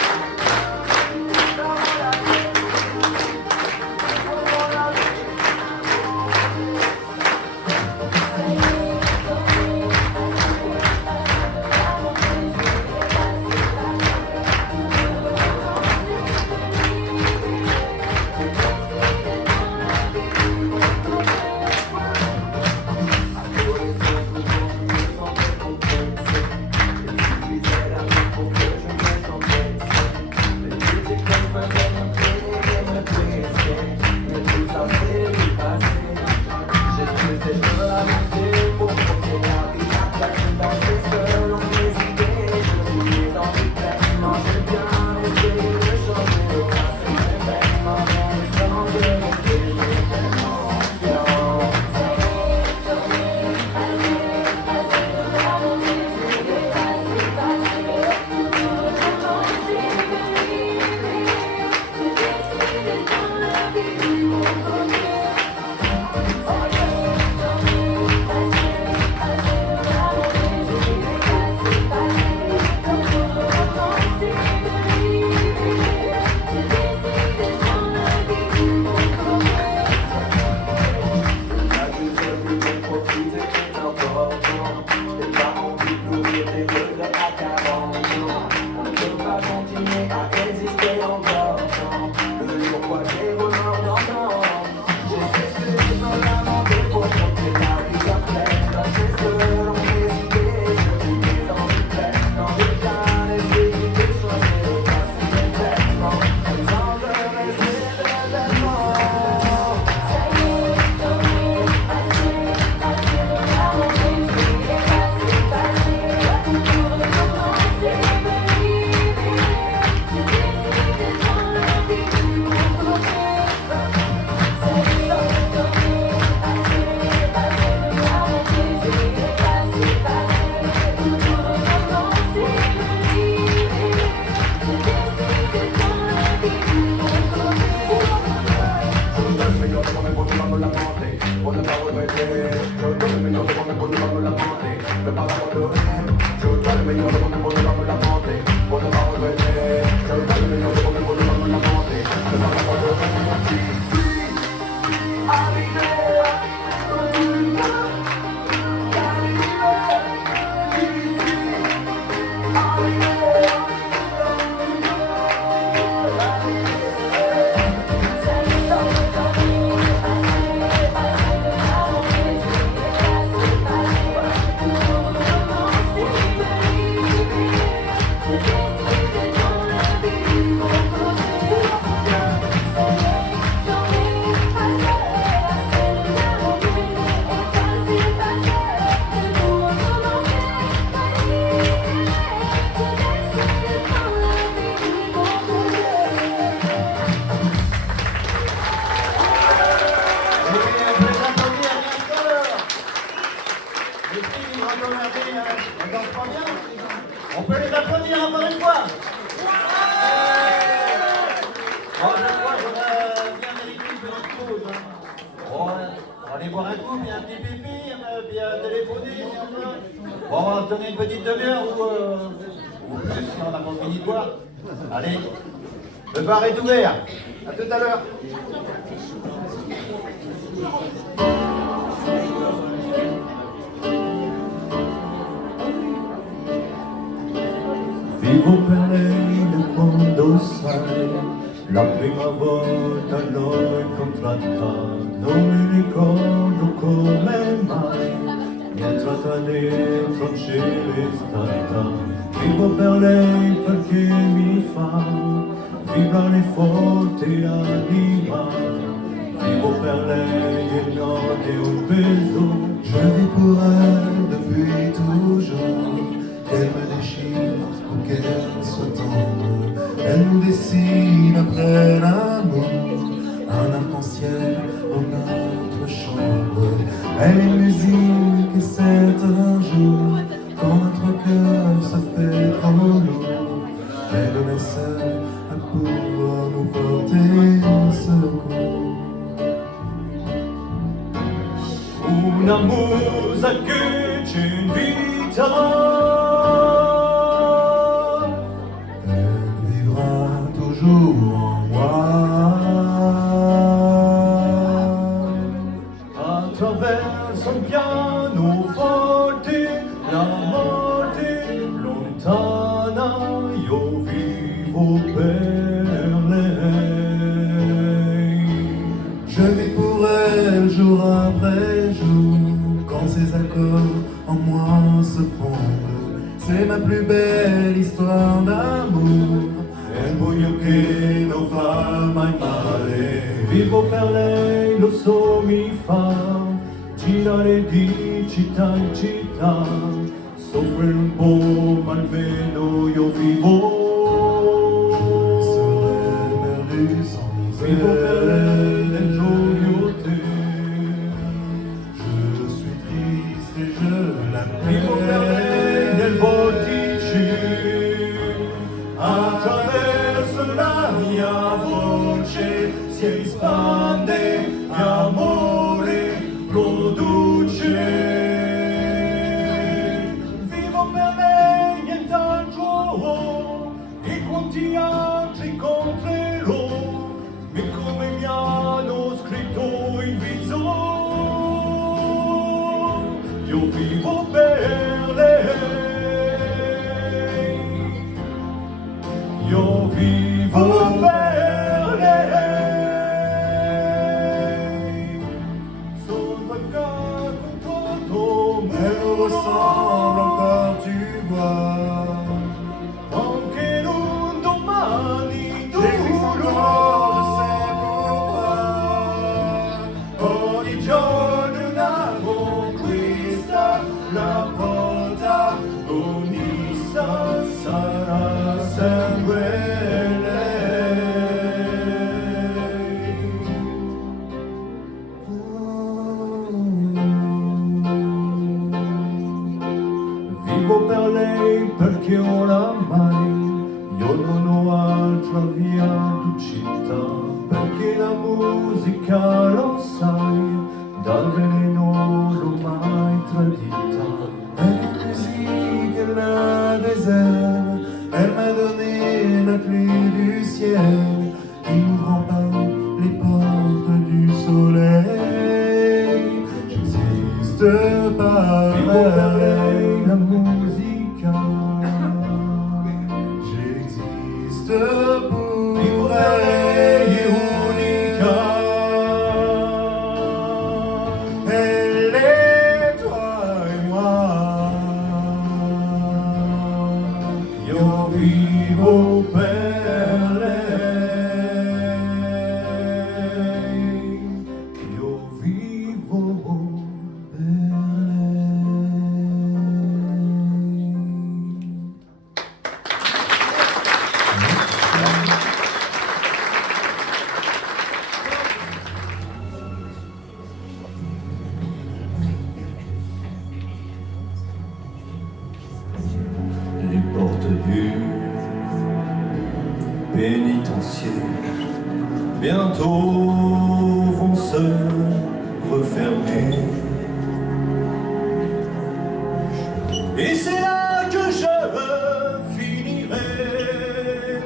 On peut les applaudir encore une fois. Bon, je crois qu'on a bien mérité une petite pause. Bon, on va aller boire un coup, bien un petit pipi, bien téléphoner. Bon, on va donner une petite demi-heure ou plus si on n'a pas fini de boire. Allez, le bar est ouvert. À tout à l'heure. Vivo per lei da quando sai la prima volta l'ho incontrata, non mi ricordo come mai mi è entrata dentro un cielo è stata. Vivo per lei perché mi fa vibrare forte l'anima. Vivo per lei e non è un peso. Je vis pour elle depuis toujours. Elle me déchire pour qu'elle soit tendre. Elle nous dessine après l'amour un arc-en-ciel dans notre chambre. Elle est musique et c'est un jour quand notre cœur se fait trop lourd. Elle est seule à pouvoir nous porter secours. Una musa che ci invita. Attraverso un pianoforte, la morte lontana, io vivo per lei. Je vis pour elle jour après jour, quand ses accords en moi se fondent. C'est ma plus belle histoire d'amour. È il buio che non fa mai male. Vivo per lei, lo so mi fa girare di città in città. Soffrire un po', ma almeno io vivo. Vivo per lei dentro mio te. Je suis triste et je l'appelle. Vivo per lei nel vortice. Attraverso la mia voce si espande l'amore produce. Vivo per lei nient'altro e quanti altri incontrerò e come mi hanno scritto in viso. Io vivo per lei. Io vivo per lei. Sono incontrato, me lo ressemble encore, tu vois. Anche in un domani duro, je sais pourquoi. Ogni giorno una conquista, la porta, ogni sarà sempre Vivo per lei perché oramai io non ho altra via d'uscita, perché la musica lo sai, dal veleno l'ho mai tradita. Elle est musique, elle a des ailes, elle m'a donné la clé du ciel, qui n'ouvrant pas les portes du soleil. J'existe par elle, la musica. vivo per lei, io vivo per les portes du pénitencier bientôt vont se refermer. Et c'est là que je finirai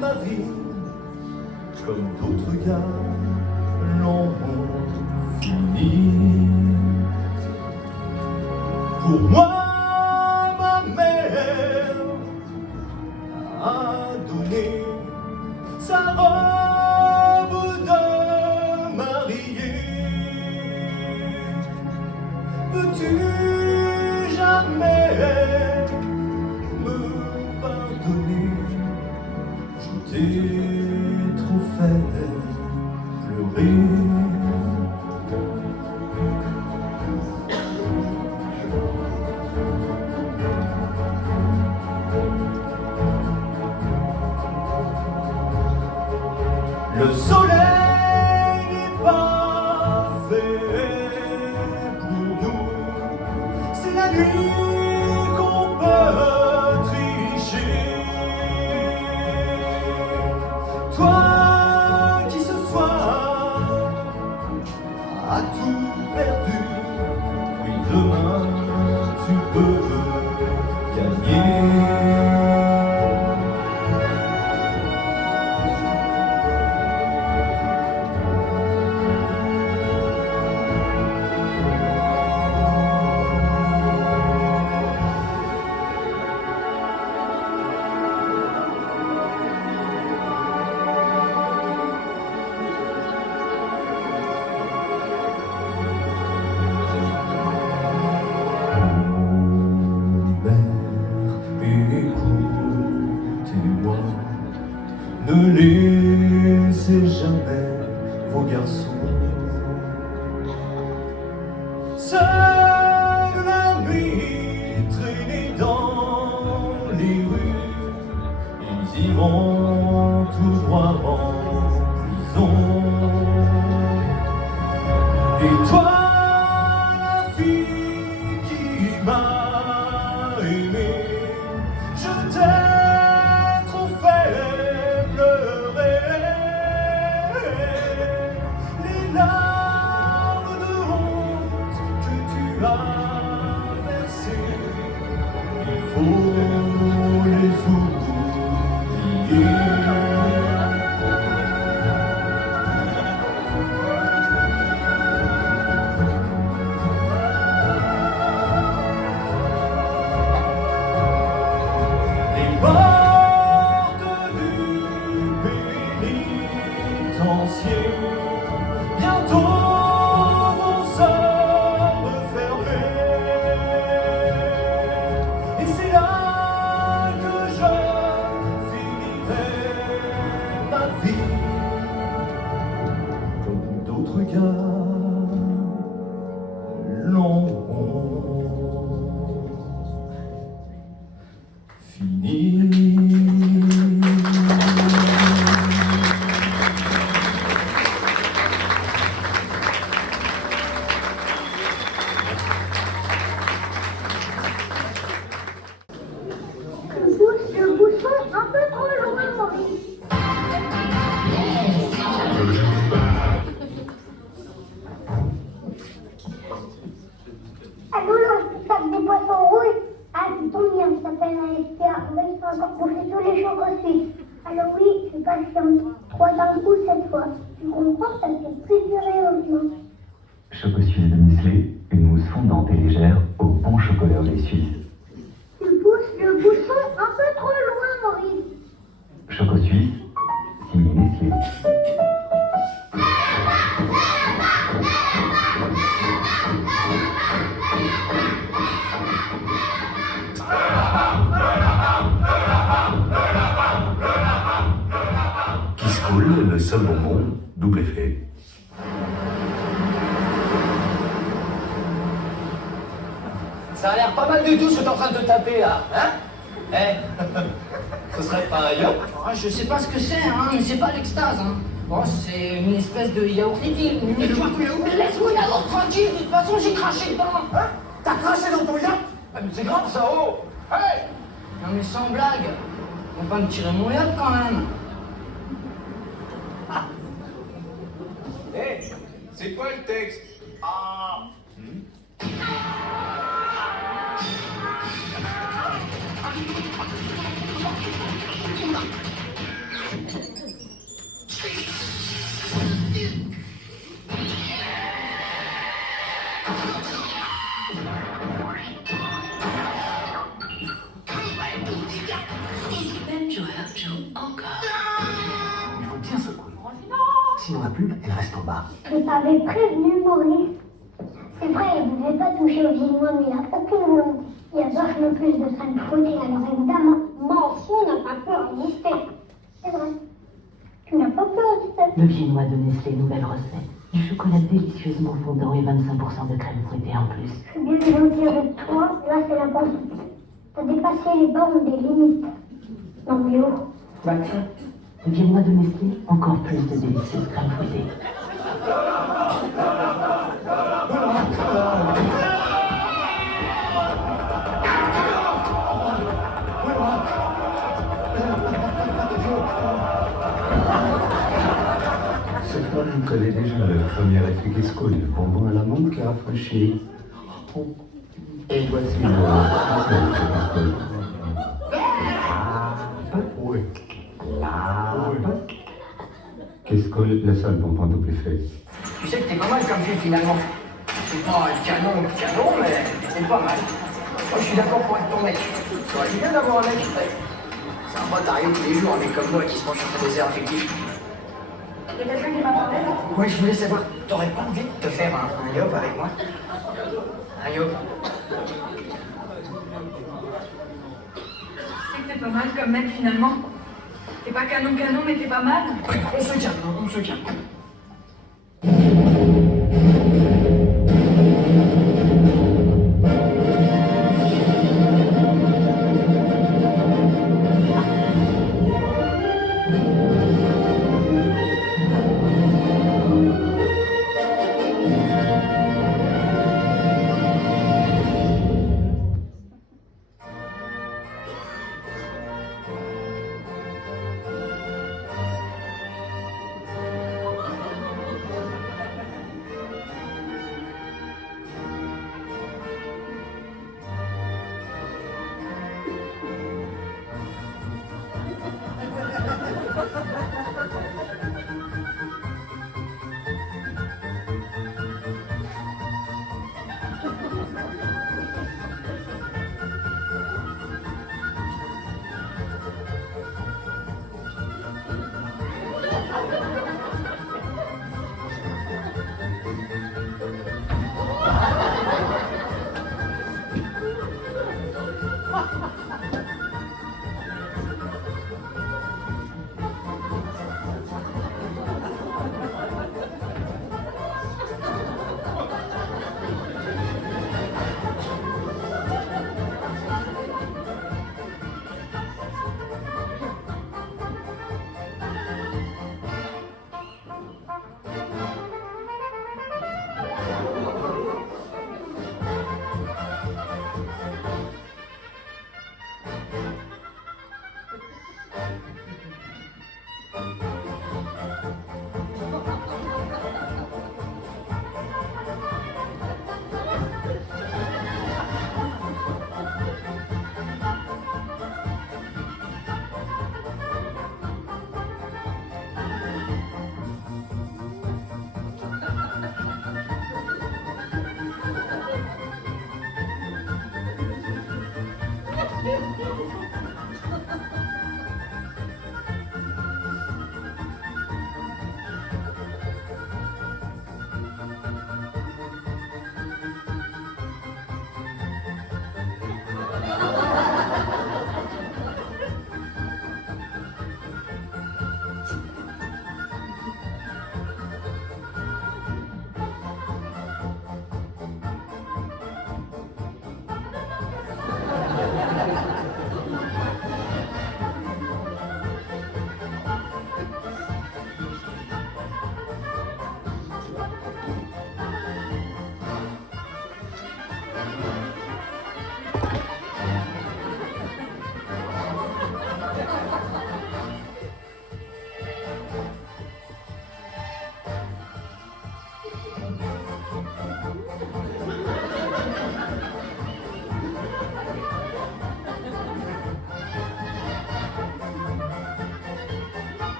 ma vie, comme d'autres gars l'ont fini. Pour moi, ma mère a donné sa robe de mariée. Peux-tu jamais me pardonner? Je t'ai trop fait pleurer. Le soleil n'est pas fait pour nous, c'est la nuit qu'on peut tricher. Toi qui ce soir as tout perdu, oui demain tu peux gagner. Écoutez-moi, ne laissez jamais vos garçons seuls la nuit traîner dans les rues. Ils iront tout droit en prison. Et toi, la fille qui m'a aimé, je t'ai trop fait pleurer. Les larmes de honte que tu as versées, il faut les oublier. Les portes du pénitencier bientôt vont se refermer. Et c'est là que je finirai ma vie, comme d'autres gars l'ont fini. Pousse le bouchon un peu trop loin, Maurice. Allô, l'antisac des poissons rouges? Ah, c'est ton bien, ça s'appelle un SPA. On va y faire encore bouffer tous les jours aussi. Alors oui, je suis patiente. 3 d'un coup cette fois. Tu comprends, ça fait plus durer au moins. Choco Suisse de Nestlé, une mousse fondante et légère au bon chocolat au lait suisse. Tu pousses le bouchon un peu trop loin, Maurice. Choco Suisse, signé Nestlé. Le seul bonbon, double effet. Ça a l'air pas mal du tout ce que t'es en train de te taper là, hein? Ce serait pas un yaourt? Ah, je sais pas ce que c'est, hein, mais c'est pas l'extase, hein. Bon, c'est une espèce de yaourt liquide. Mais laisse-moi yaourt tranquille, de toute façon j'ai craché dedans. Hein? T'as craché dans ton yaourt? Ah, mais c'est grave ça, oh! Hey! Non mais sans blague, on va pas me tirer mon yaourt quand même. Hé, c'est quoi le texte? Ah. Même joueur joue encore. Il faut bien secouer. Sinon la plume, elle reste en bas. Je t'avais prévenu, Maurice. C'est vrai, il ne devait pas toucher au Viennois, mais il n'a aucune volonté. Il y a vachement plus de sang de fouler, alors évidemment, moi aussi, on n'a pas peur résister. C'est vrai. Tu n'as pas peur résister. Le viennois de Nestlé, nouvelle recette. Du chocolat délicieusement fondant et 25% de crème fouettée en plus. Je suis bien gentil avec toi, là c'est la bonne. T'as dépassé les bornes des limites. Non mais oh. Le viennois de Nestlé, encore plus de délicieuse crème fouettée. Cet homme connaît déjà le premier effet qui se coule, le bonbon à la menthe qui rafraîchit. Et voici le oui. Qu'est-ce que le seul bonbon double effet? Tu sais que t'es pas mal comme fille finalement. C'est pas un canon, mais c'est pas mal. Moi je suis d'accord pour être ton mec. Ça aurait été bien d'avoir un mec. C'est un pote arrive tous les jours, un mec comme moi qui se penche sur tes déserts affectifs. Il y a quelqu'un qui m'a parlé? Ouais, je voulais savoir, t'aurais pas envie de te faire un yop avec moi? Un yop? Tu sais que t'es pas mal comme mec finalement. T'es pas canon, mais t'es pas mal. On se calme, on se calme.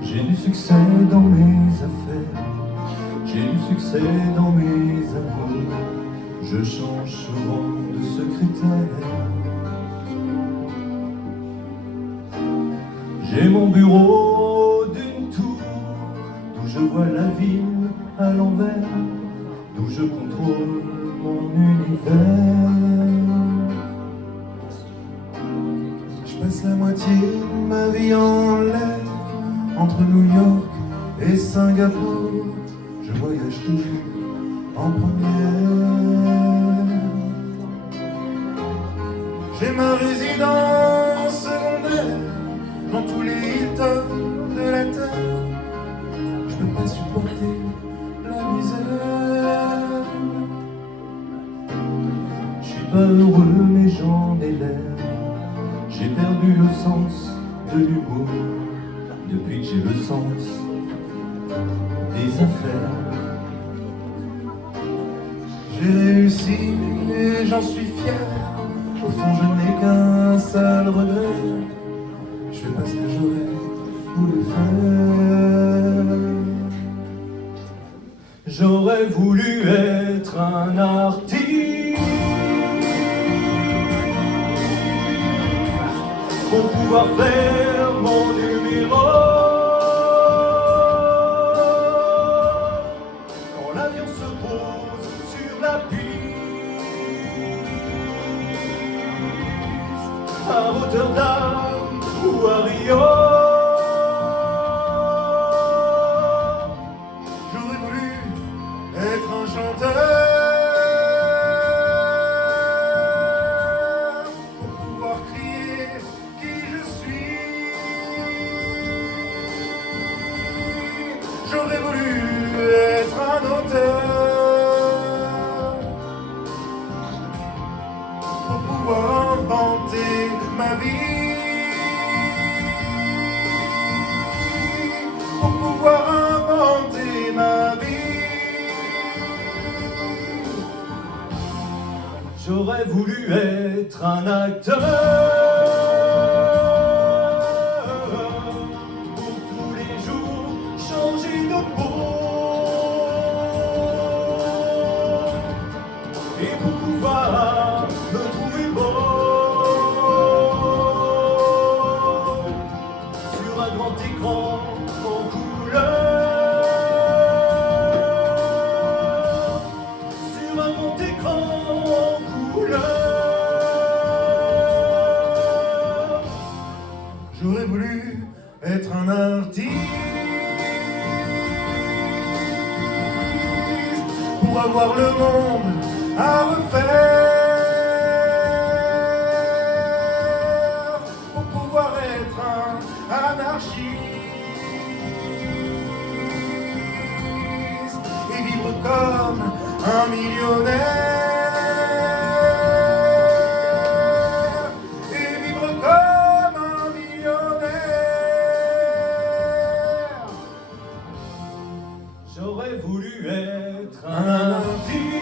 J'ai du succès dans mes affaires, j'ai du succès dans mes amours. Je change souvent de secrétaire. J'ai mon bureau d'une tour, d'où je vois la ville à l'envers, d'où je contrôle mon univers. Je passe la moitié de ma vie en l'air, entre New York et Singapour. Je voyage toujours en première. J'ai ma résidence secondaire dans tous les Hilton de la terre. Je peux pas supporter la misère. Je suis pas heureux mais j'en ai l'air. J'ai perdu le sens de l'humour depuis que j'ai le sens des affaires. J'ai réussi et j'en suis fier. Au fond je n'ai qu'un seul regret. Je fais pas ce que j'aurais voulu faire. J'aurais voulu être un artiste pour pouvoir faire mon numéro. Quand l'avion se pose sur la piste, à Rotterdam ou à Rio. J'aurais voulu être un chanteur ma vie pour pouvoir inventer ma vie. J'aurais voulu être un acteur pour tous les jours changer de peau et pour pouvoir me trouver beau sur un grand écran en couleur, sur un grand écran en couleur. J'aurais voulu être un artiste pour avoir le monde à refaire, pour pouvoir être un anarchiste et vivre comme un millionnaire, et vivre comme un millionnaire. J'aurais voulu être un artiste.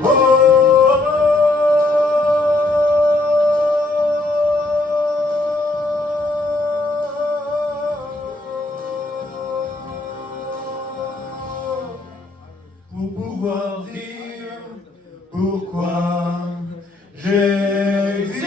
Oh, oh, oh, pour pouvoir dire pourquoi j'existe.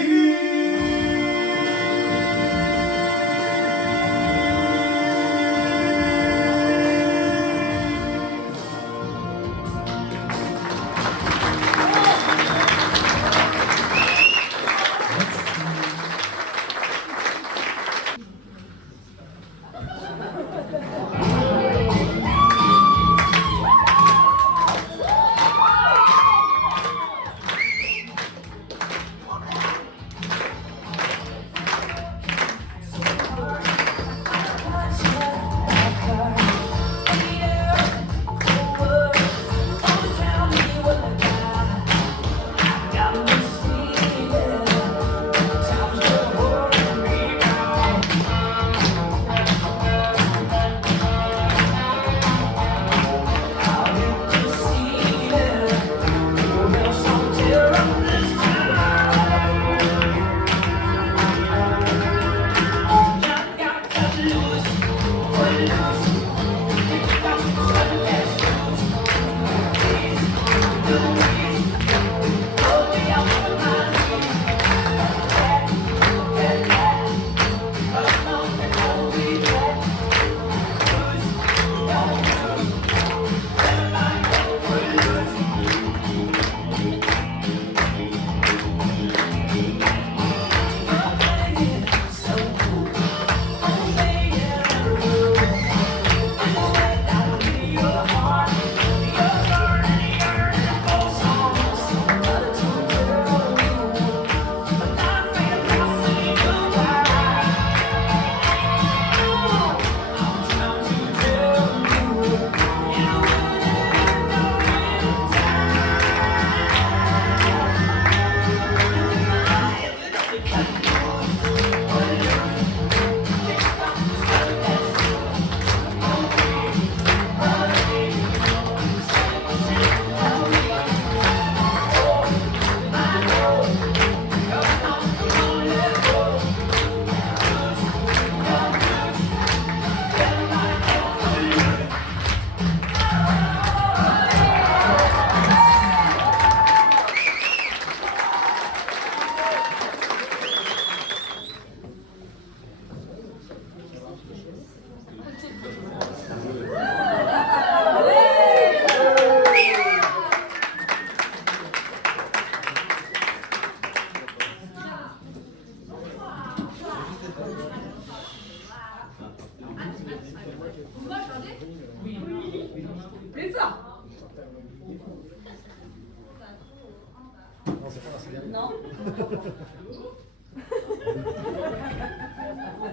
Non.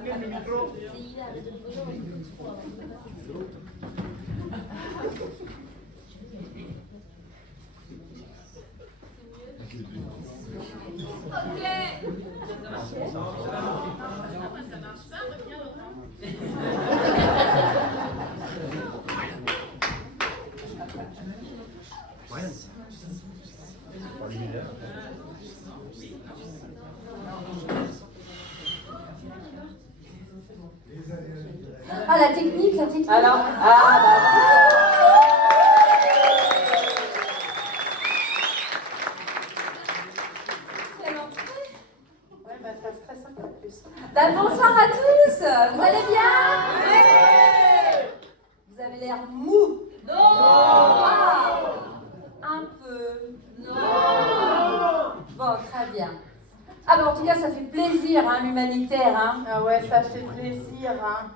Le micro. la technique. Alors, ouais, bah ça stresse un peu plus. Bah, bonsoir à tous. Vous allez bien? Oui. Vous avez l'air mou. Non. Ah, un peu. Non. Bon, très bien. Ah bah en tout cas, ça fait plaisir, hein, l'humanitaire, hein. Ah ouais, ça fait plaisir, hein.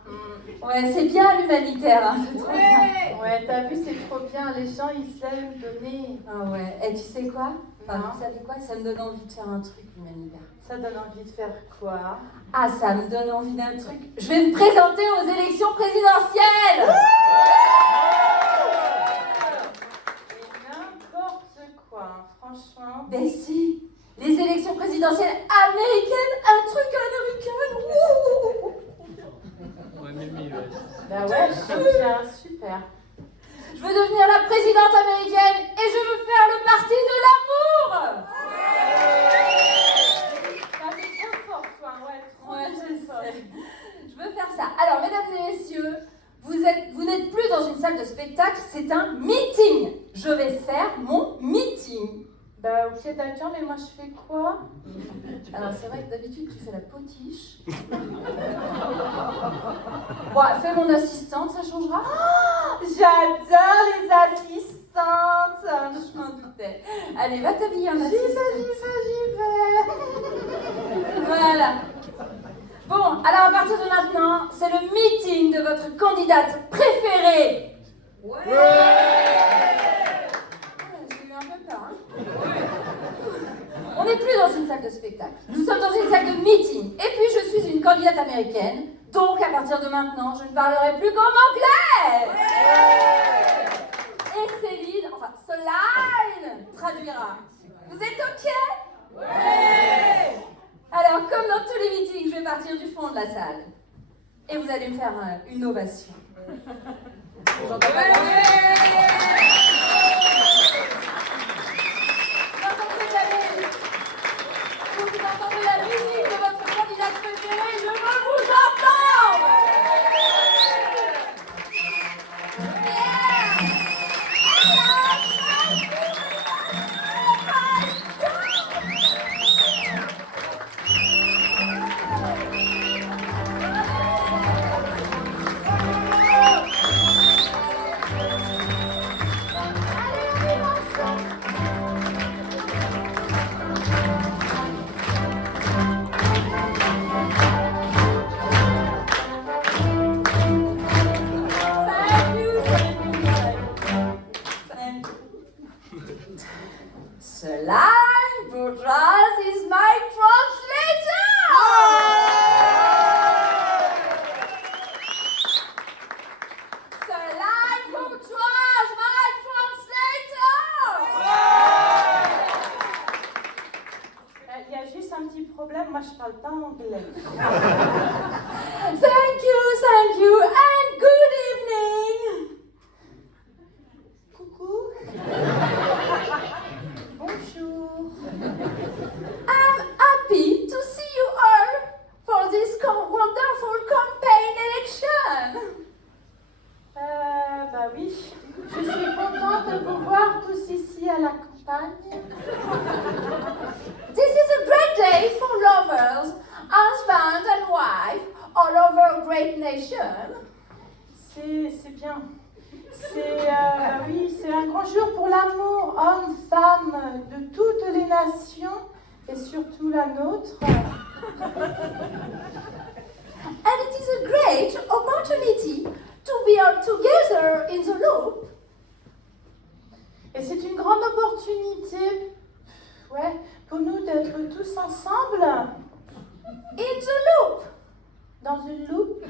Ouais, c'est bien l'humanitaire, hein. C'est trop bien. Ouais, t'as vu, c'est trop bien. Les gens, ils aiment donner. Ah ouais. Et tu sais quoi? Enfin, Non. vous savez quoi? Ça me donne envie de faire un truc, l'humanitaire. Ça donne envie de faire quoi? Ah, ça me donne envie d'un truc. Je vais me présenter aux élections présidentielles. Et n'importe quoi, hein, franchement. Ben si, les élections présidentielles américaines, un truc américain. Bah ouais, je soutiens, super. Je veux devenir la présidente américaine et je veux faire le parti de l'amour. Ça c'est trop fort, toi, ouais, trop Ouais, je fort. sais. Je veux faire ça. Alors, mesdames et messieurs, vous n'êtes plus dans une salle de spectacle, c'est un meeting. Je vais faire mon meeting. Bah ok, d'accord, mais moi je fais quoi? Alors, c'est vrai que d'habitude, tu fais la potiche. Bon, fais mon assistante, ça changera. Oh, j'adore les assistantes. Je m'en doutais. Allez, va t'habiller en assistante. J'y vais. Voilà. Bon, alors à partir de maintenant, c'est le meeting de votre candidate préférée. Ouais. J'ai eu un peu peur, hein. On n'est plus dans une salle de spectacle. Nous sommes dans une salle de meeting. Et puis, je suis une candidate américaine. Donc, à partir de maintenant, je ne parlerai plus qu'en anglais. Et Céline, enfin, Soline, traduira. Vous êtes OK? Ouais. Alors, comme dans tous les meetings, je vais partir du fond de la salle. Et vous allez me faire une ovation. J'entends pas vous entendez la musique de votre candidate préférée, je veux vous entendre. Solange Bourgeois is my translator! Solange Bourgeois is my translator! Il y a juste un petit problème, moi je parle pas anglais. Thank you, and good evening! Coucou. Bonjour. I'm happy to see you all for this wonderful campaign election. Bah oui. Je suis contente de vous voir tous ici à la campagne. This is a great day for lovers, husband and wife, all over a great nation. C'est bien. Oui, c'est un grand jour pour l'amour, homme, femme, de toutes les nations et surtout la nôtre. And it is a great opportunity to be all together in the loop. Et c'est une grande opportunité, ouais, pour nous d'être tous ensemble. In the loop. Dans une loupe.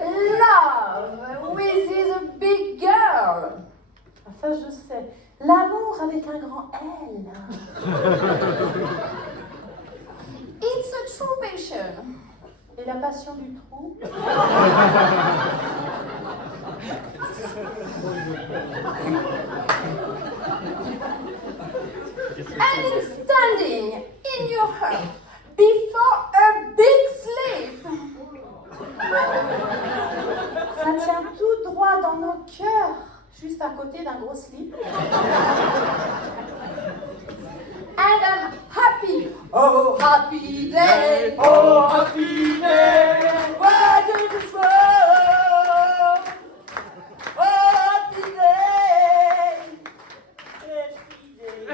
Love with this big girl. Ça, je sais. L'amour avec un grand L. It's a true passion. Et la passion du trou. And it's standing in your heart before a big sleep. Ça tient tout droit dans mon cœur, juste à côté d'un gros slip. And I'm happy. Oh, happy day. Oh, happy day. Why do this world? Oh, happy day. Happy day.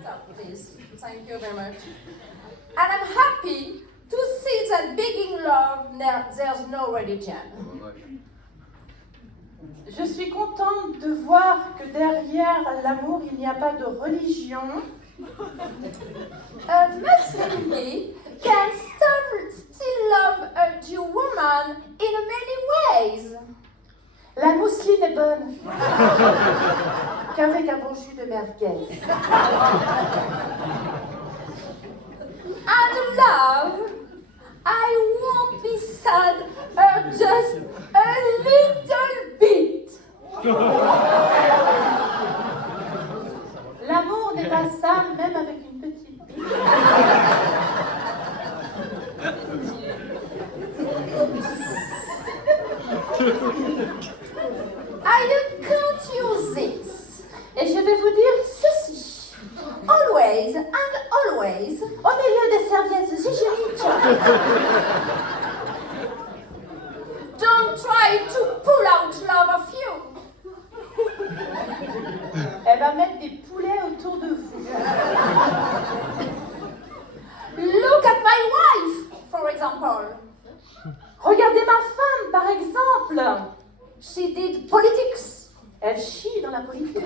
Stop, please. Thank you very much. And I'm happy to see that big in love, there's no religion. Je suis contente de voir que derrière l'amour, il n'y a pas de religion. A Muslim guy can still love a Jew woman in many ways. La mousseline est bonne, qu'avec un bon jus de merguez. And love, I won't be sad just a little bit. L'amour n'est pas ça, même avec une petite bite. I can't use this. Et je vais vous dire ceci. Always and always. Au milieu des serviettes hygiéniques. Don't try to pull out love of you. Elle va mettre des poulets autour de vous. Look at my wife, for example. Regardez ma femme, par exemple. She did politics. Elle chie dans la politique.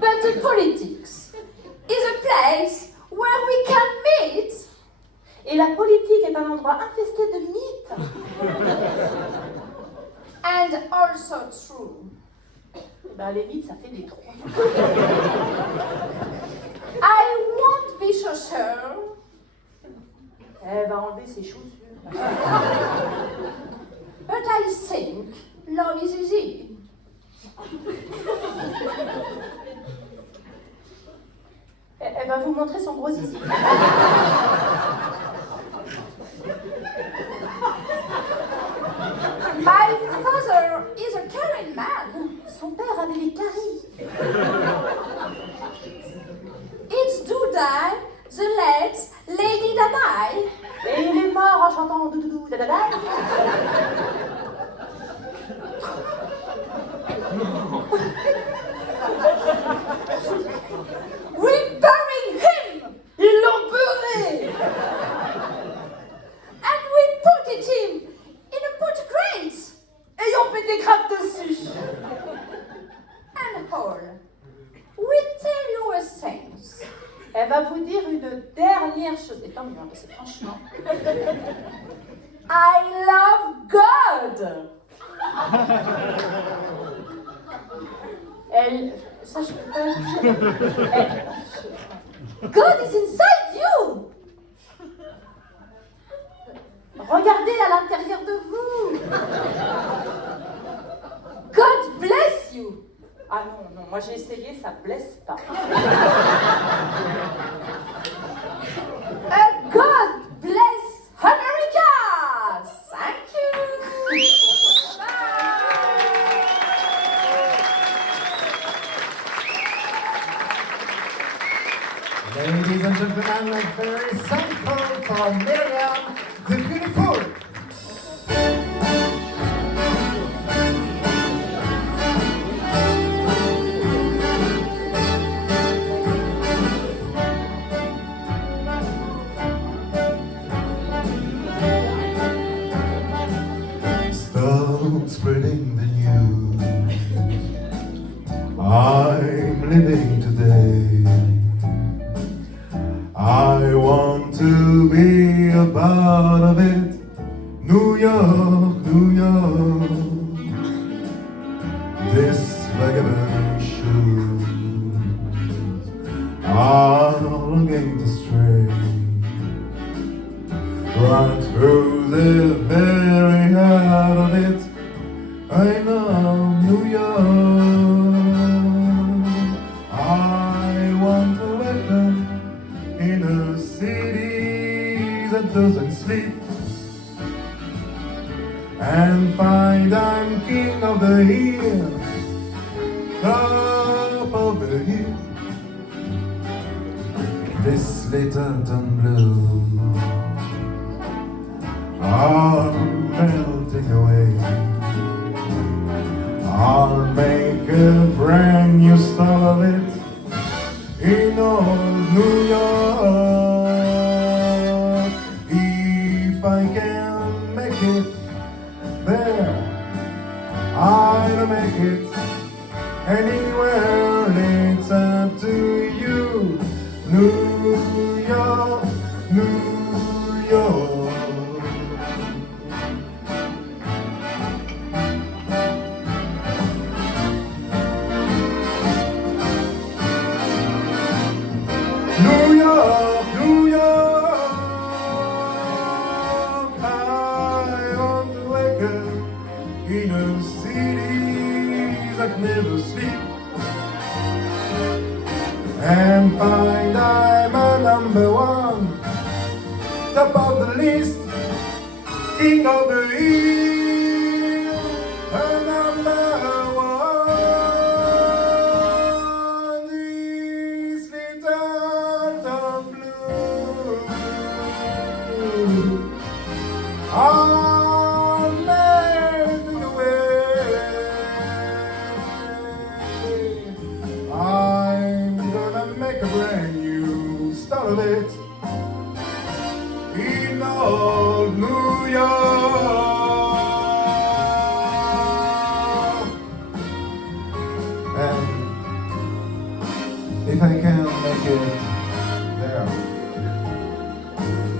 But the politics is a place where we can meet. Et la politique est un endroit infesté de mythes. And also true. Ben, les mythes, ça fait des trous. I won't be so sure. Elle va enlever ses chaussures. But I think love is easy. Elle va vous montrer son gros zizi. My father is a caring man. Son père avait des caries. It's do die the late Lady Dadaï. Et il est mort en chantant doudoudou dadada. We buried him. Ils l'ont beurré. And we put him in a put crate. Et ils ont pété crap dessus. And all. We tell you a thing. Elle va vous dire une dernière chose. Et tant mieux, parce que franchement. I love God. Elle. Ça, je peux pas. God is inside you. Regardez à l'intérieur de vous. God bless you. Ah non, non, moi j'ai essayé, ça blesse pas. God bless America. Thank you. Ladies and gentlemen, very thankful for Miriam the Beautiful. Start spreading the news. I'm living today. I want to be a part of it. New York, New York. This vagabond shoes are longing to stray right through the very heart of it. I know New York. I want to welcome in a city that doesn't sleep and find I'm king of the hill, top of the hill. This little blue are melting away. I'll make a brand new start of it in old New York. If I can make it there, I'll make it anywhere. It's up to you, New York, New York. New York, New York, I want to wake up in a city that never sleep and find I'm a number one, top of the list, king of the hill, a number one. This little town blue, I'm melting away. I'm gonna make a brand new start of it in old New York. And if I can make it there,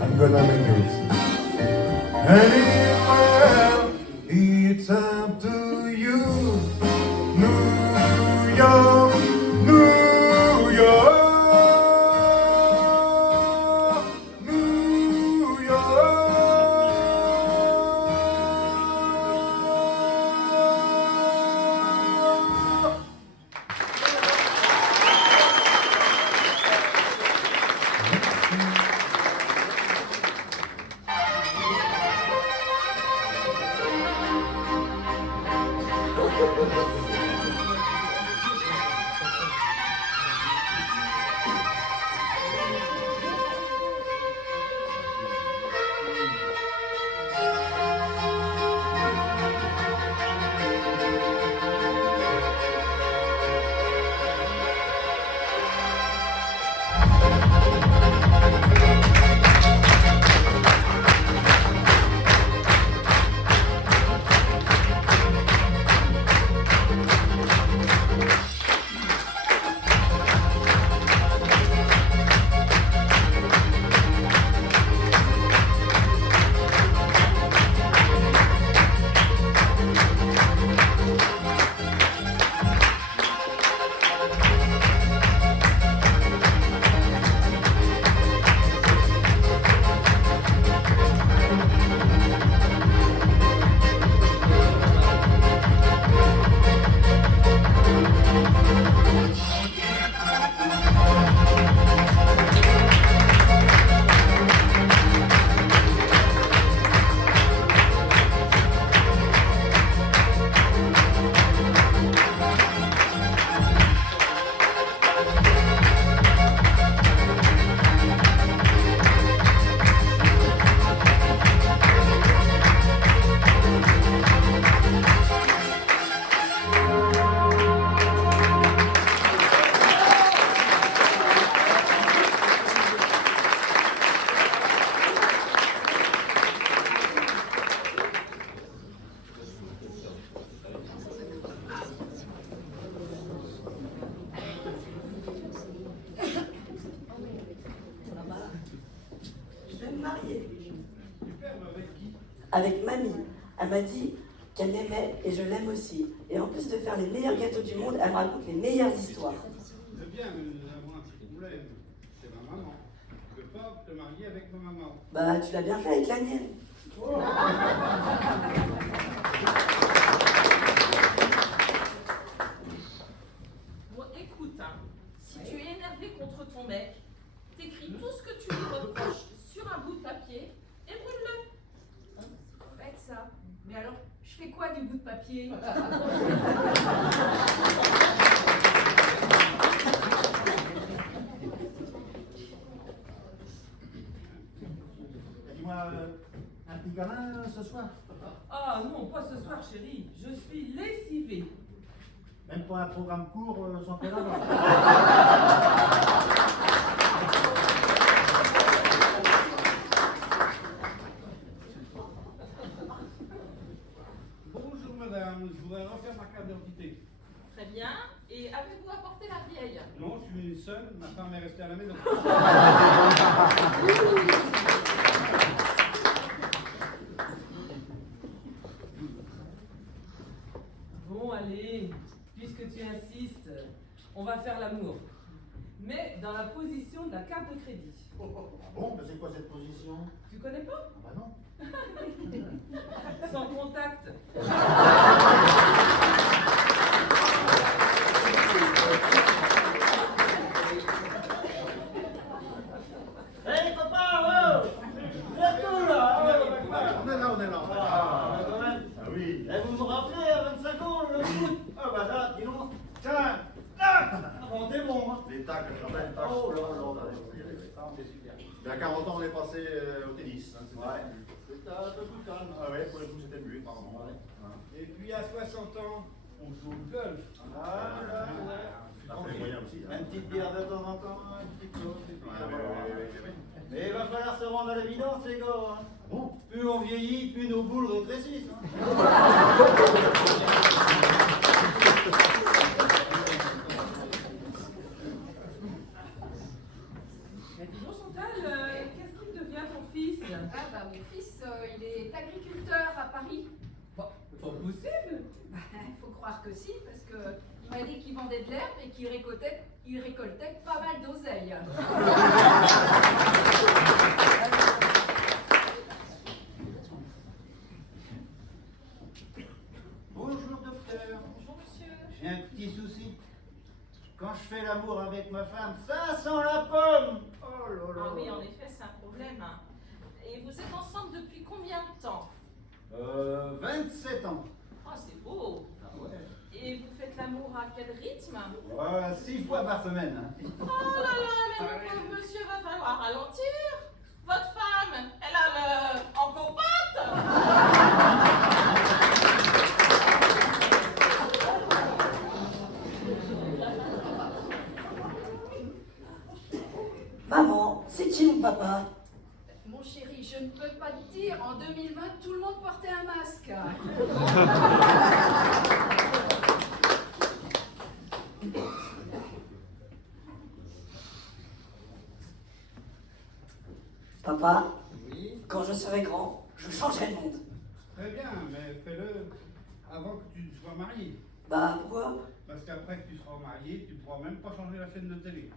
I'm gonna make it anywhere. It's up to you, New York, New York, New York. Avec mamie. Elle m'a dit qu'elle m'aimait et je l'aime aussi. Et en plus de faire les meilleurs gâteaux du monde, elle me raconte les meilleures histoires. C'est bien, mais nous avons un petit problème. C'est ma maman. Je peux pas te marier avec ma maman. Bah, tu l'as bien fait avec la mienne. Bon, écoute, hein, si tu es énervé contre ton mec, t'écris tout ce que tu lui reproches sur un bout de papier papier. Dis-moi, un petit câlin ce soir? Ah non, pas ce soir, chérie. Je suis lessivée. Même pour un programme court sans câlin? Bonjour madame, je voudrais refaire ma carte d'identité. Très bien. Et avez-vous apporté la vieille? Non, je suis une seule, ma femme est restée à la maison. Bon, allez, puisque tu insistes, on va faire l'amour. Mais dans la position de la carte de crédit. Ah bon, mais c'est quoi cette position? Tu connais pas? Ah bah non. Sans contact. Hey papa, oh, vous êtes où là? On est là. Ah, quand même. Ah oui. Eh, vous me rappelez à 25 ans le foot? Ah bah là, dis donc. Tiens, là, on est bon. Hein. Les tacles, je rappelle, tacles. Oh là là, ça on est super. Il y a 40 ans, on est passé au tennis. Hein, Ouais. C'était un peu plus calme. Ah ouais, pour les coups, c'était mieux, apparemment. Et puis à 60 ans, on joue au golf. Ah là, ouais. Ça fait les moyens aussi. Hein. Une petite bière de temps en temps, un petit peu. Ouais. Mais il va falloir se rendre à l'évidence, les gars. Hein. Bon. Plus on vieillit, plus nos boules rétrécissent. Hein. Mais dis donc, Chantal, qu'est-ce qu'il devient ton fils? Ah bah mon fils, il est agriculteur à Paris. Bon, pas possible. Bah, il faut croire que si, parce que il m'a dit qu'il vendait de l'herbe et qu'il récoltait pas mal d'oseille. Bonjour docteur. Bonjour monsieur. J'ai un petit souci. Quand je fais l'amour avec ma femme, ça sent la pomme. Oh là là. Ah oui, en effet, c'est un problème. Hein. Et vous êtes ensemble depuis combien de temps? 27 ans. Ah, c'est beau. Ah ouais. Et vous faites l'amour à quel rythme? 6 fois par semaine. Hein. Oh là là, mais mon pauvre monsieur, va falloir ralentir. Votre femme, elle a le... en compote. Maman, c'est qui mon papa? Mon chéri, je ne peux pas te dire, en 2020, tout le monde portait un masque. Papa, Oui. quand je serai grand, je changerai le monde. Très bien, mais fais-le avant que tu sois marié. Bah pourquoi? Parce qu'après que tu seras marié, tu ne pourras même pas changer la chaîne de télé.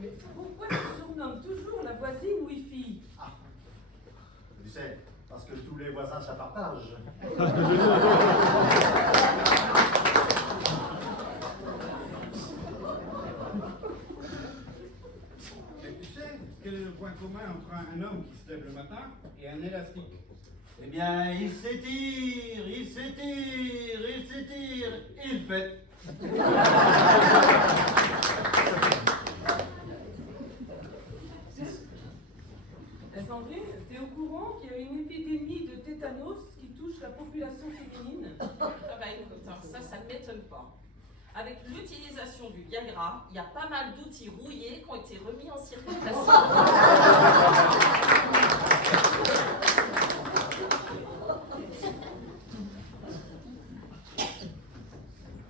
Mais pourquoi tu surnommes toujours la voisine Wi-Fi? Tu sais, parce que tous les voisins, ça partage. Et tu sais, quel est le point commun entre un homme qui se lève le matin et un élastique? Eh bien, il s'étire, il s'étire, il s'étire, il pète. Sandrine, t'es au courant qu'il y a une épidémie de tétanos qui touche la population féminine? Ah bah écoute, ça ne m'étonne pas. Avec l'utilisation du Viagra, il y a pas mal d'outils rouillés qui ont été remis en circulation.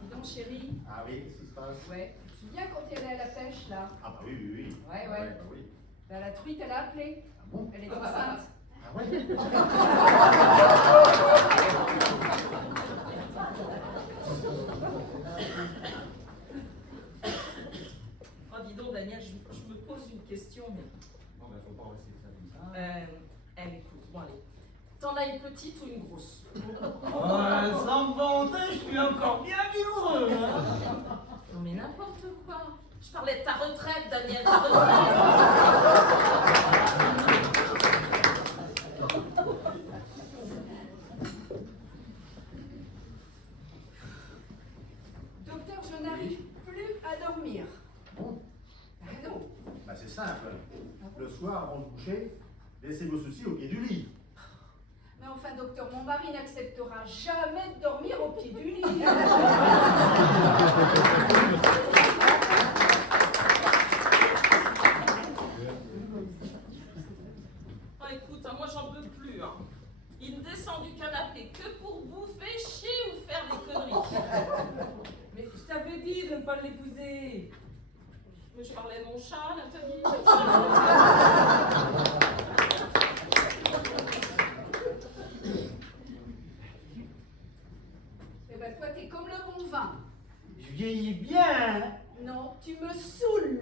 Dis donc chérie. Ah oui, qu'est-ce qui se passe? Ouais, tu te souviens quand elle est à la pêche là? Ah bah oui. Ouais. Bah oui. Bah, la truite, elle a appelé. Ah bon? Elle est enceinte. Ah ouais? Oh dis donc Daniel, je me pose une question. Mais... Bon, ben, faut pas rester ça comme ça. Écoute, bon allez. T'en as une petite ou une grosse? Sans me vanter, je suis encore bien vigoureux. Hein. Non mais n'importe quoi. Je parlais de ta retraite, Daniel, ta retraite. Docteur, je n'arrive plus à dormir. Ah non. Bah c'est simple. Le soir, avant de coucher, laissez vos soucis au pied du lit. Mais enfin, docteur, mon mari n'acceptera jamais de dormir au pied du lit. Ah, écoute, hein, moi j'en peux plus. Hein. Il descend du canapé que pour bouffer, chier ou faire des conneries. Mais je t'avais dit de ne pas l'épouser. Mais je parlais de mon chat, Nathalie. Eh ben, toi, t'es comme le bon vin. Je vieillis bien. Non, tu me saoules.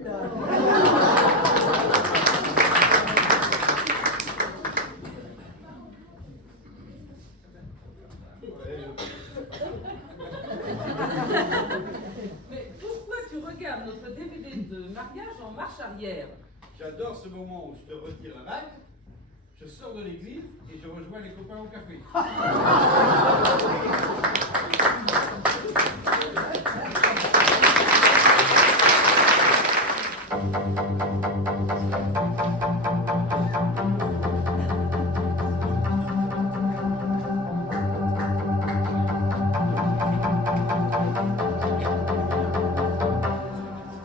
Mais pourquoi tu regardes notre DVD de mariage en marche arrière? J'adore ce moment où je te retire la bague, je sors de l'église et je rejoins les copains au café.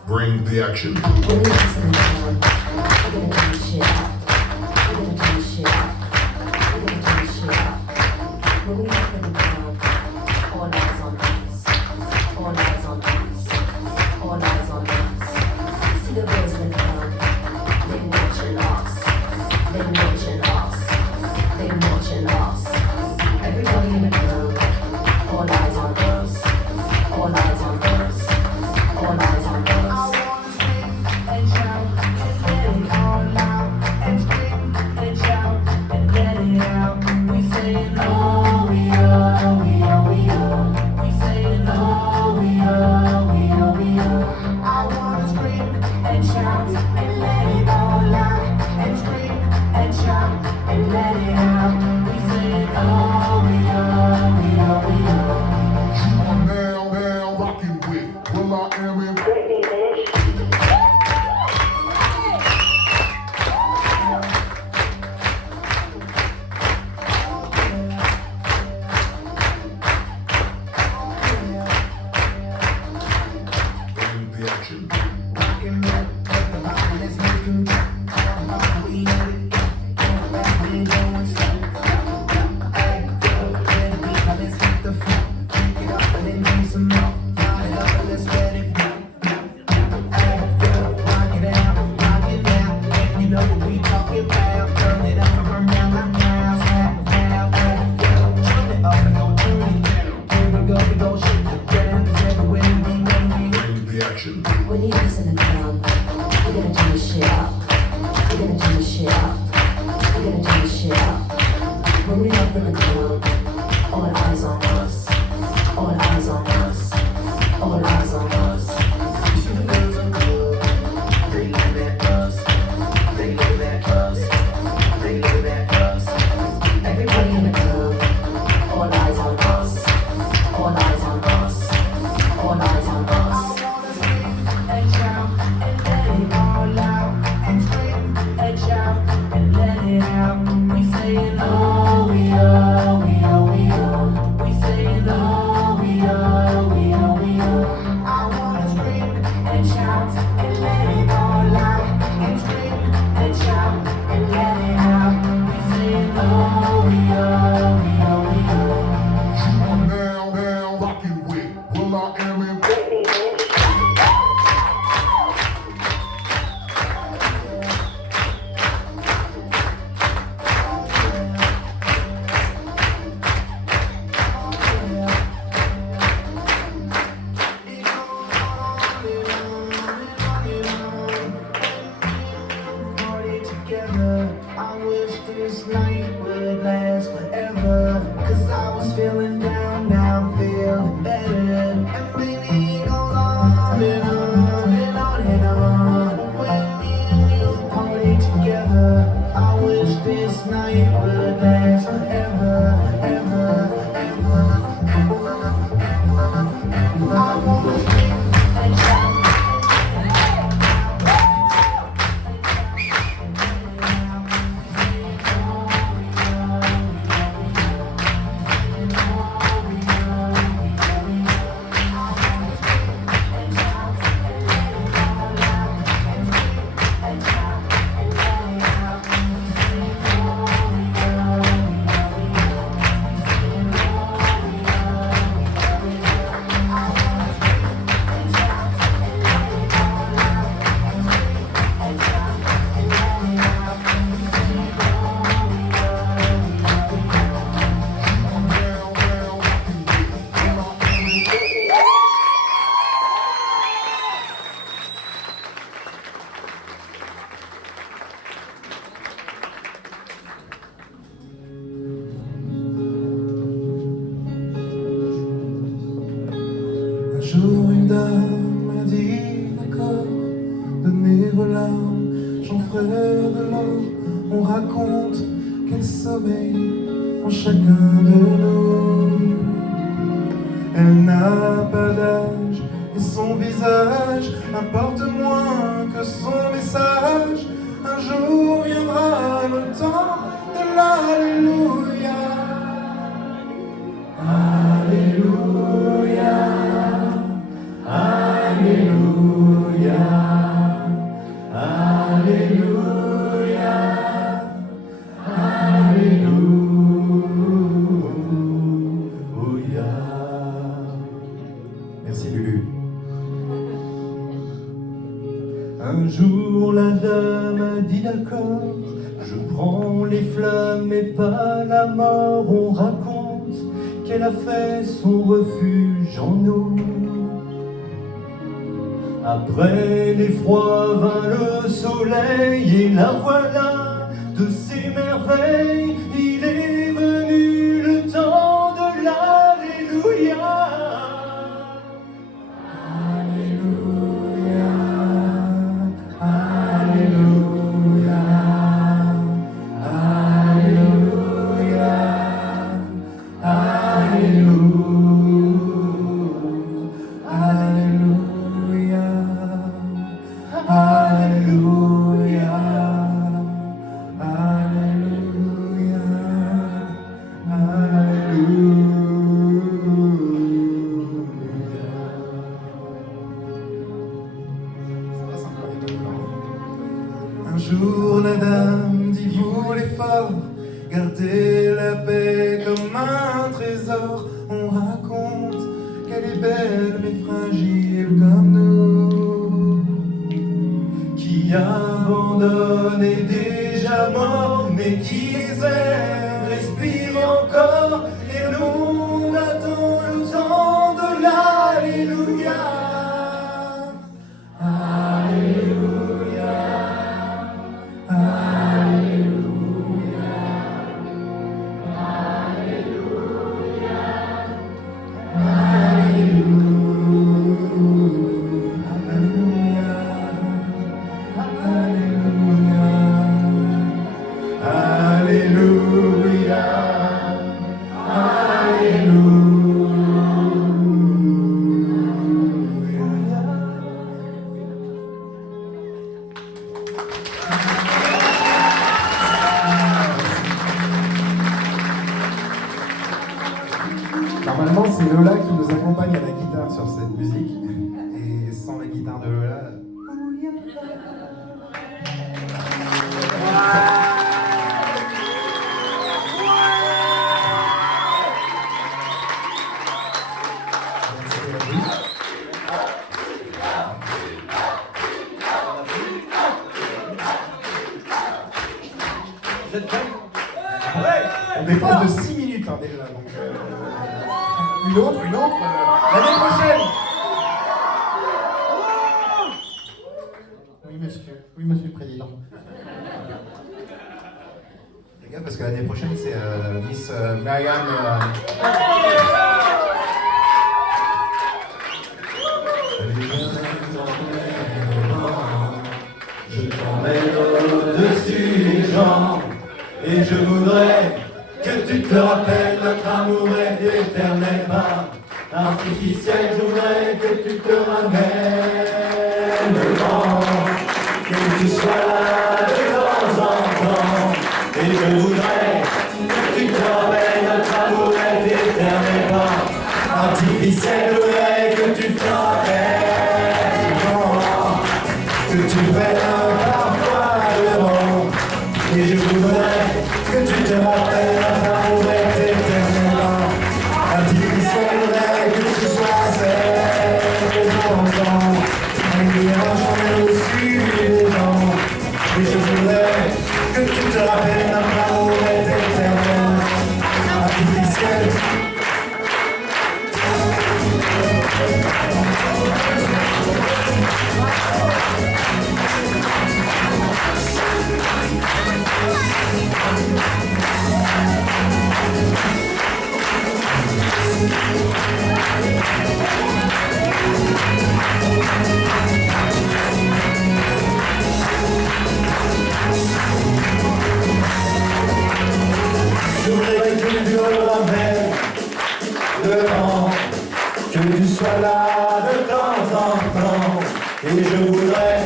Bring the action. We saying sommeil en chacun de nous. Elle n'a pas d'âge et son visage importe moins que son message. Un jour viendra le temps de l'Alléluia. Alléluia, Alléluia, Alléluia, Alléluia. Merci Lulu. Un jour la dame a dit d'accord, je prends les flammes et pas la mort. On raconte qu'elle a fait son refuge en nous. Après l'effroi vint le soleil et la voilà de ses merveilles. Il est venu le temps de l'Alléluia. Alléluia, Alléluia, Alléluia, Alléluia, Alléluia, Alléluia, Un jour la dame dit vous les forts, gardez la paix comme un trésor. On raconte qu'elle est belle mais fragile comme nous, qui abandonne est déjà mort, mais qui espère, respire encore. Et le monde attend le temps de l'Alléluia. Alléluia, Alléluia, Alléluia, Alléluia, Normalement, c'est Lola qui nous accompagne à la guitare sur cette musique. Et sans la guitare de Lola... On dépasse de 6 minutes hein, déjà, donc une autre, l'année prochaine. Oui monsieur le Président. Les gars, parce que l'année prochaine c'est Miss Myriam. Je t'emmène au-dessus des gens. Et je voudrais que tu te rappelles, notre amour est éternel, pas artificiel. Je voudrais que tu te ramènes devant, que tu sois là de temps en temps. Et je voudrais que tu te rappelles, notre amour est éternel, pas artificiel. Je voudrais que tu te rappelles devant, que tu prennes parfois devant. Et je voudrais que tu te rappelles, notre amour est éternellement artificiel. Je voudrais que tu sois celle que j'entends. Et bien j'en ai reçu des gens. Et je voudrais que tu te rappelles, notre amour est éternellement artificiel. Et je voudrais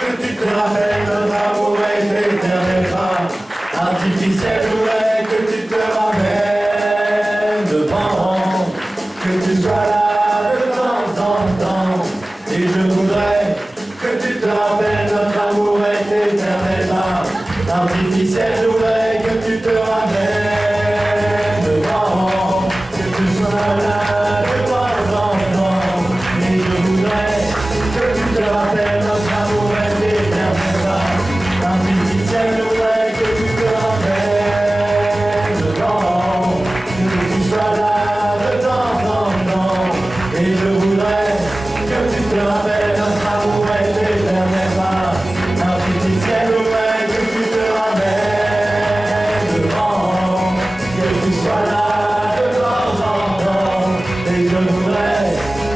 que tu te rappelles notre amour est éternel, artificiel. Je voudrais que tu te ramènes devant, que tu sois là de temps en temps. Et je voudrais que tu te rappelles notre amour est éternel, artificiel. Je voudrais que tu te ramènes devant, que tu sois là de temps en temps. Et je voudrais que tu te rappelles notre amour est éternel, artificiel. Je voudrais que tu te ramènes devant, que tu sois là de temps en temps. Et je voudrais que tu te rappelles notre amour est éternel, artificiel. Je voudrais que tu te ramènes devant, que tu sois là de temps en temps. Et je voudrais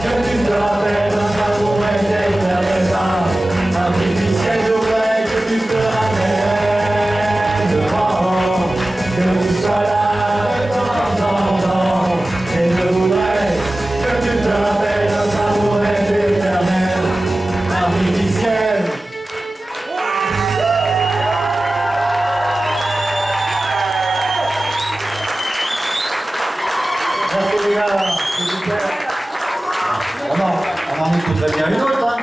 que tu te rappelles notre amour est éternel, artificiel. Je voudrais que tu te ramènes devant, que tu sois là de temps en temps. Et je voudrais que tu te rappelles notre amour est éternel, artificiel. Merci les gars, c'est super. On en écouterait bien une autre, hein.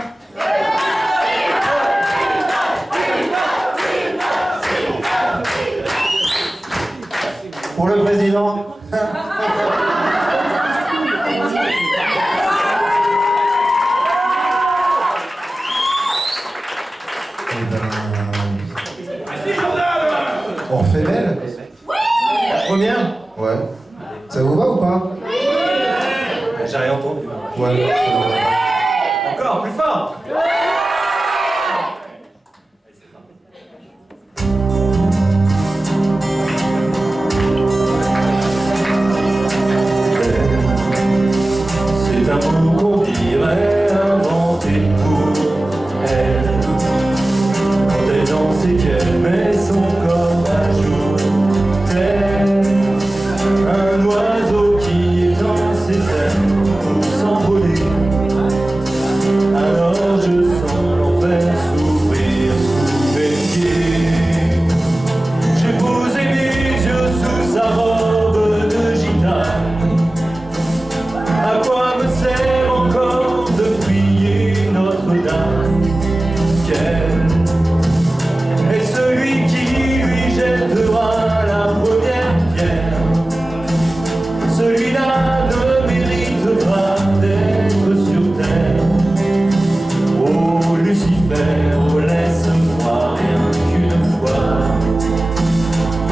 Pour le président. On refait belle? Combien? Ouais. Ça vous va ou pas? J'ai rien entendu. Ouais. Encore, plus fort. C'est un mot qu'on dirait inventé pour elle. Quand elle danse et qu'elle met son corps à jour, tel un oiseau qui est dans ses ailes pour s'envoler. Alors je sens l'enfer s'ouvrir sous mes pieds. J'ai posé mes yeux sous sa robe de gitane. À quoi me sert encore de prier Notre-Dame? Quel est celui qui lui jettera la première pierre? Celui-là ne méritera d'être sur terre. Oh Lucifer, oh laisse-moi rien qu'une fois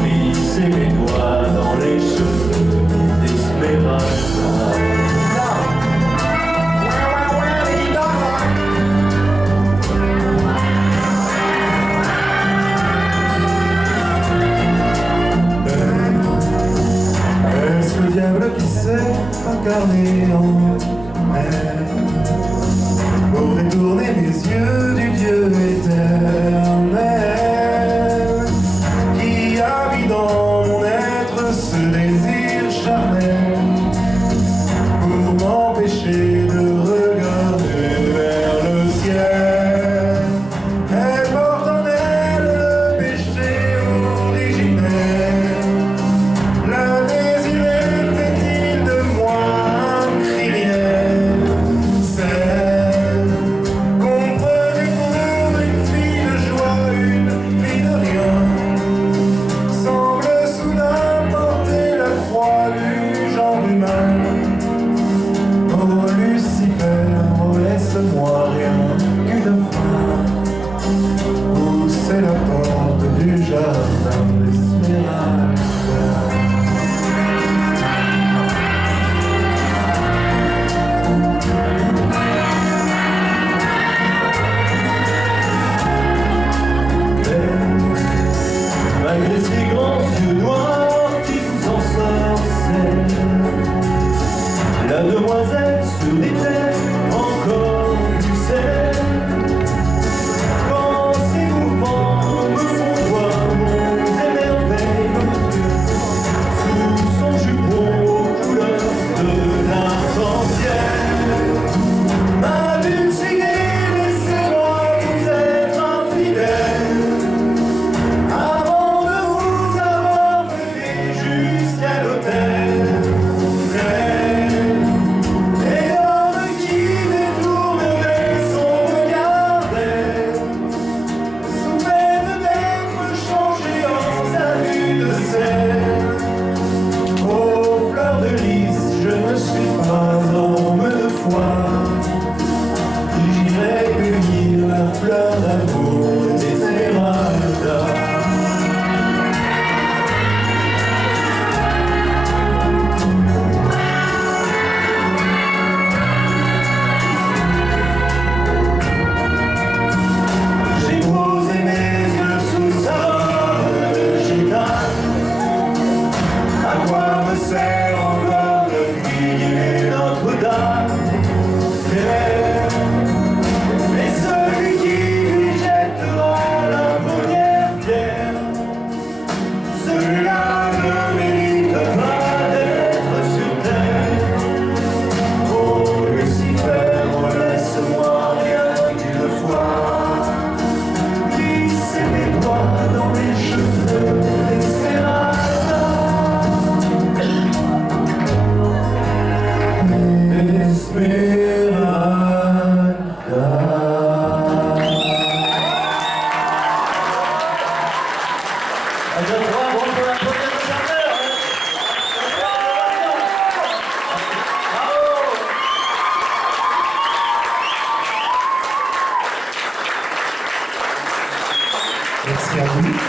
glisser mes doigts dans les cheveux d'Esmeralda. Est-ce le diable qui s'est incarné en elle pour détourner mes yeux du Dieu éternel qui habite dans mon être ce désir charnel pour m'empêcher de regarder vers le ciel? Elle porte en elle le péché originel. Le désir fait-il de moi un criminel? fleur d'amour d'Esmeralda. J'ai posé mes yeux sous sa robe de gitane. À quoi me sert encore de prier Notre-Dame? Mais celui qui lui jettera la première pierre, celui-là ne mérite pas d'être sur terre. Oh Lucifer, laisse-moi rien qu'une fois glisser mes doigts dans les cheveux d'Esmeralda. Merci à vous.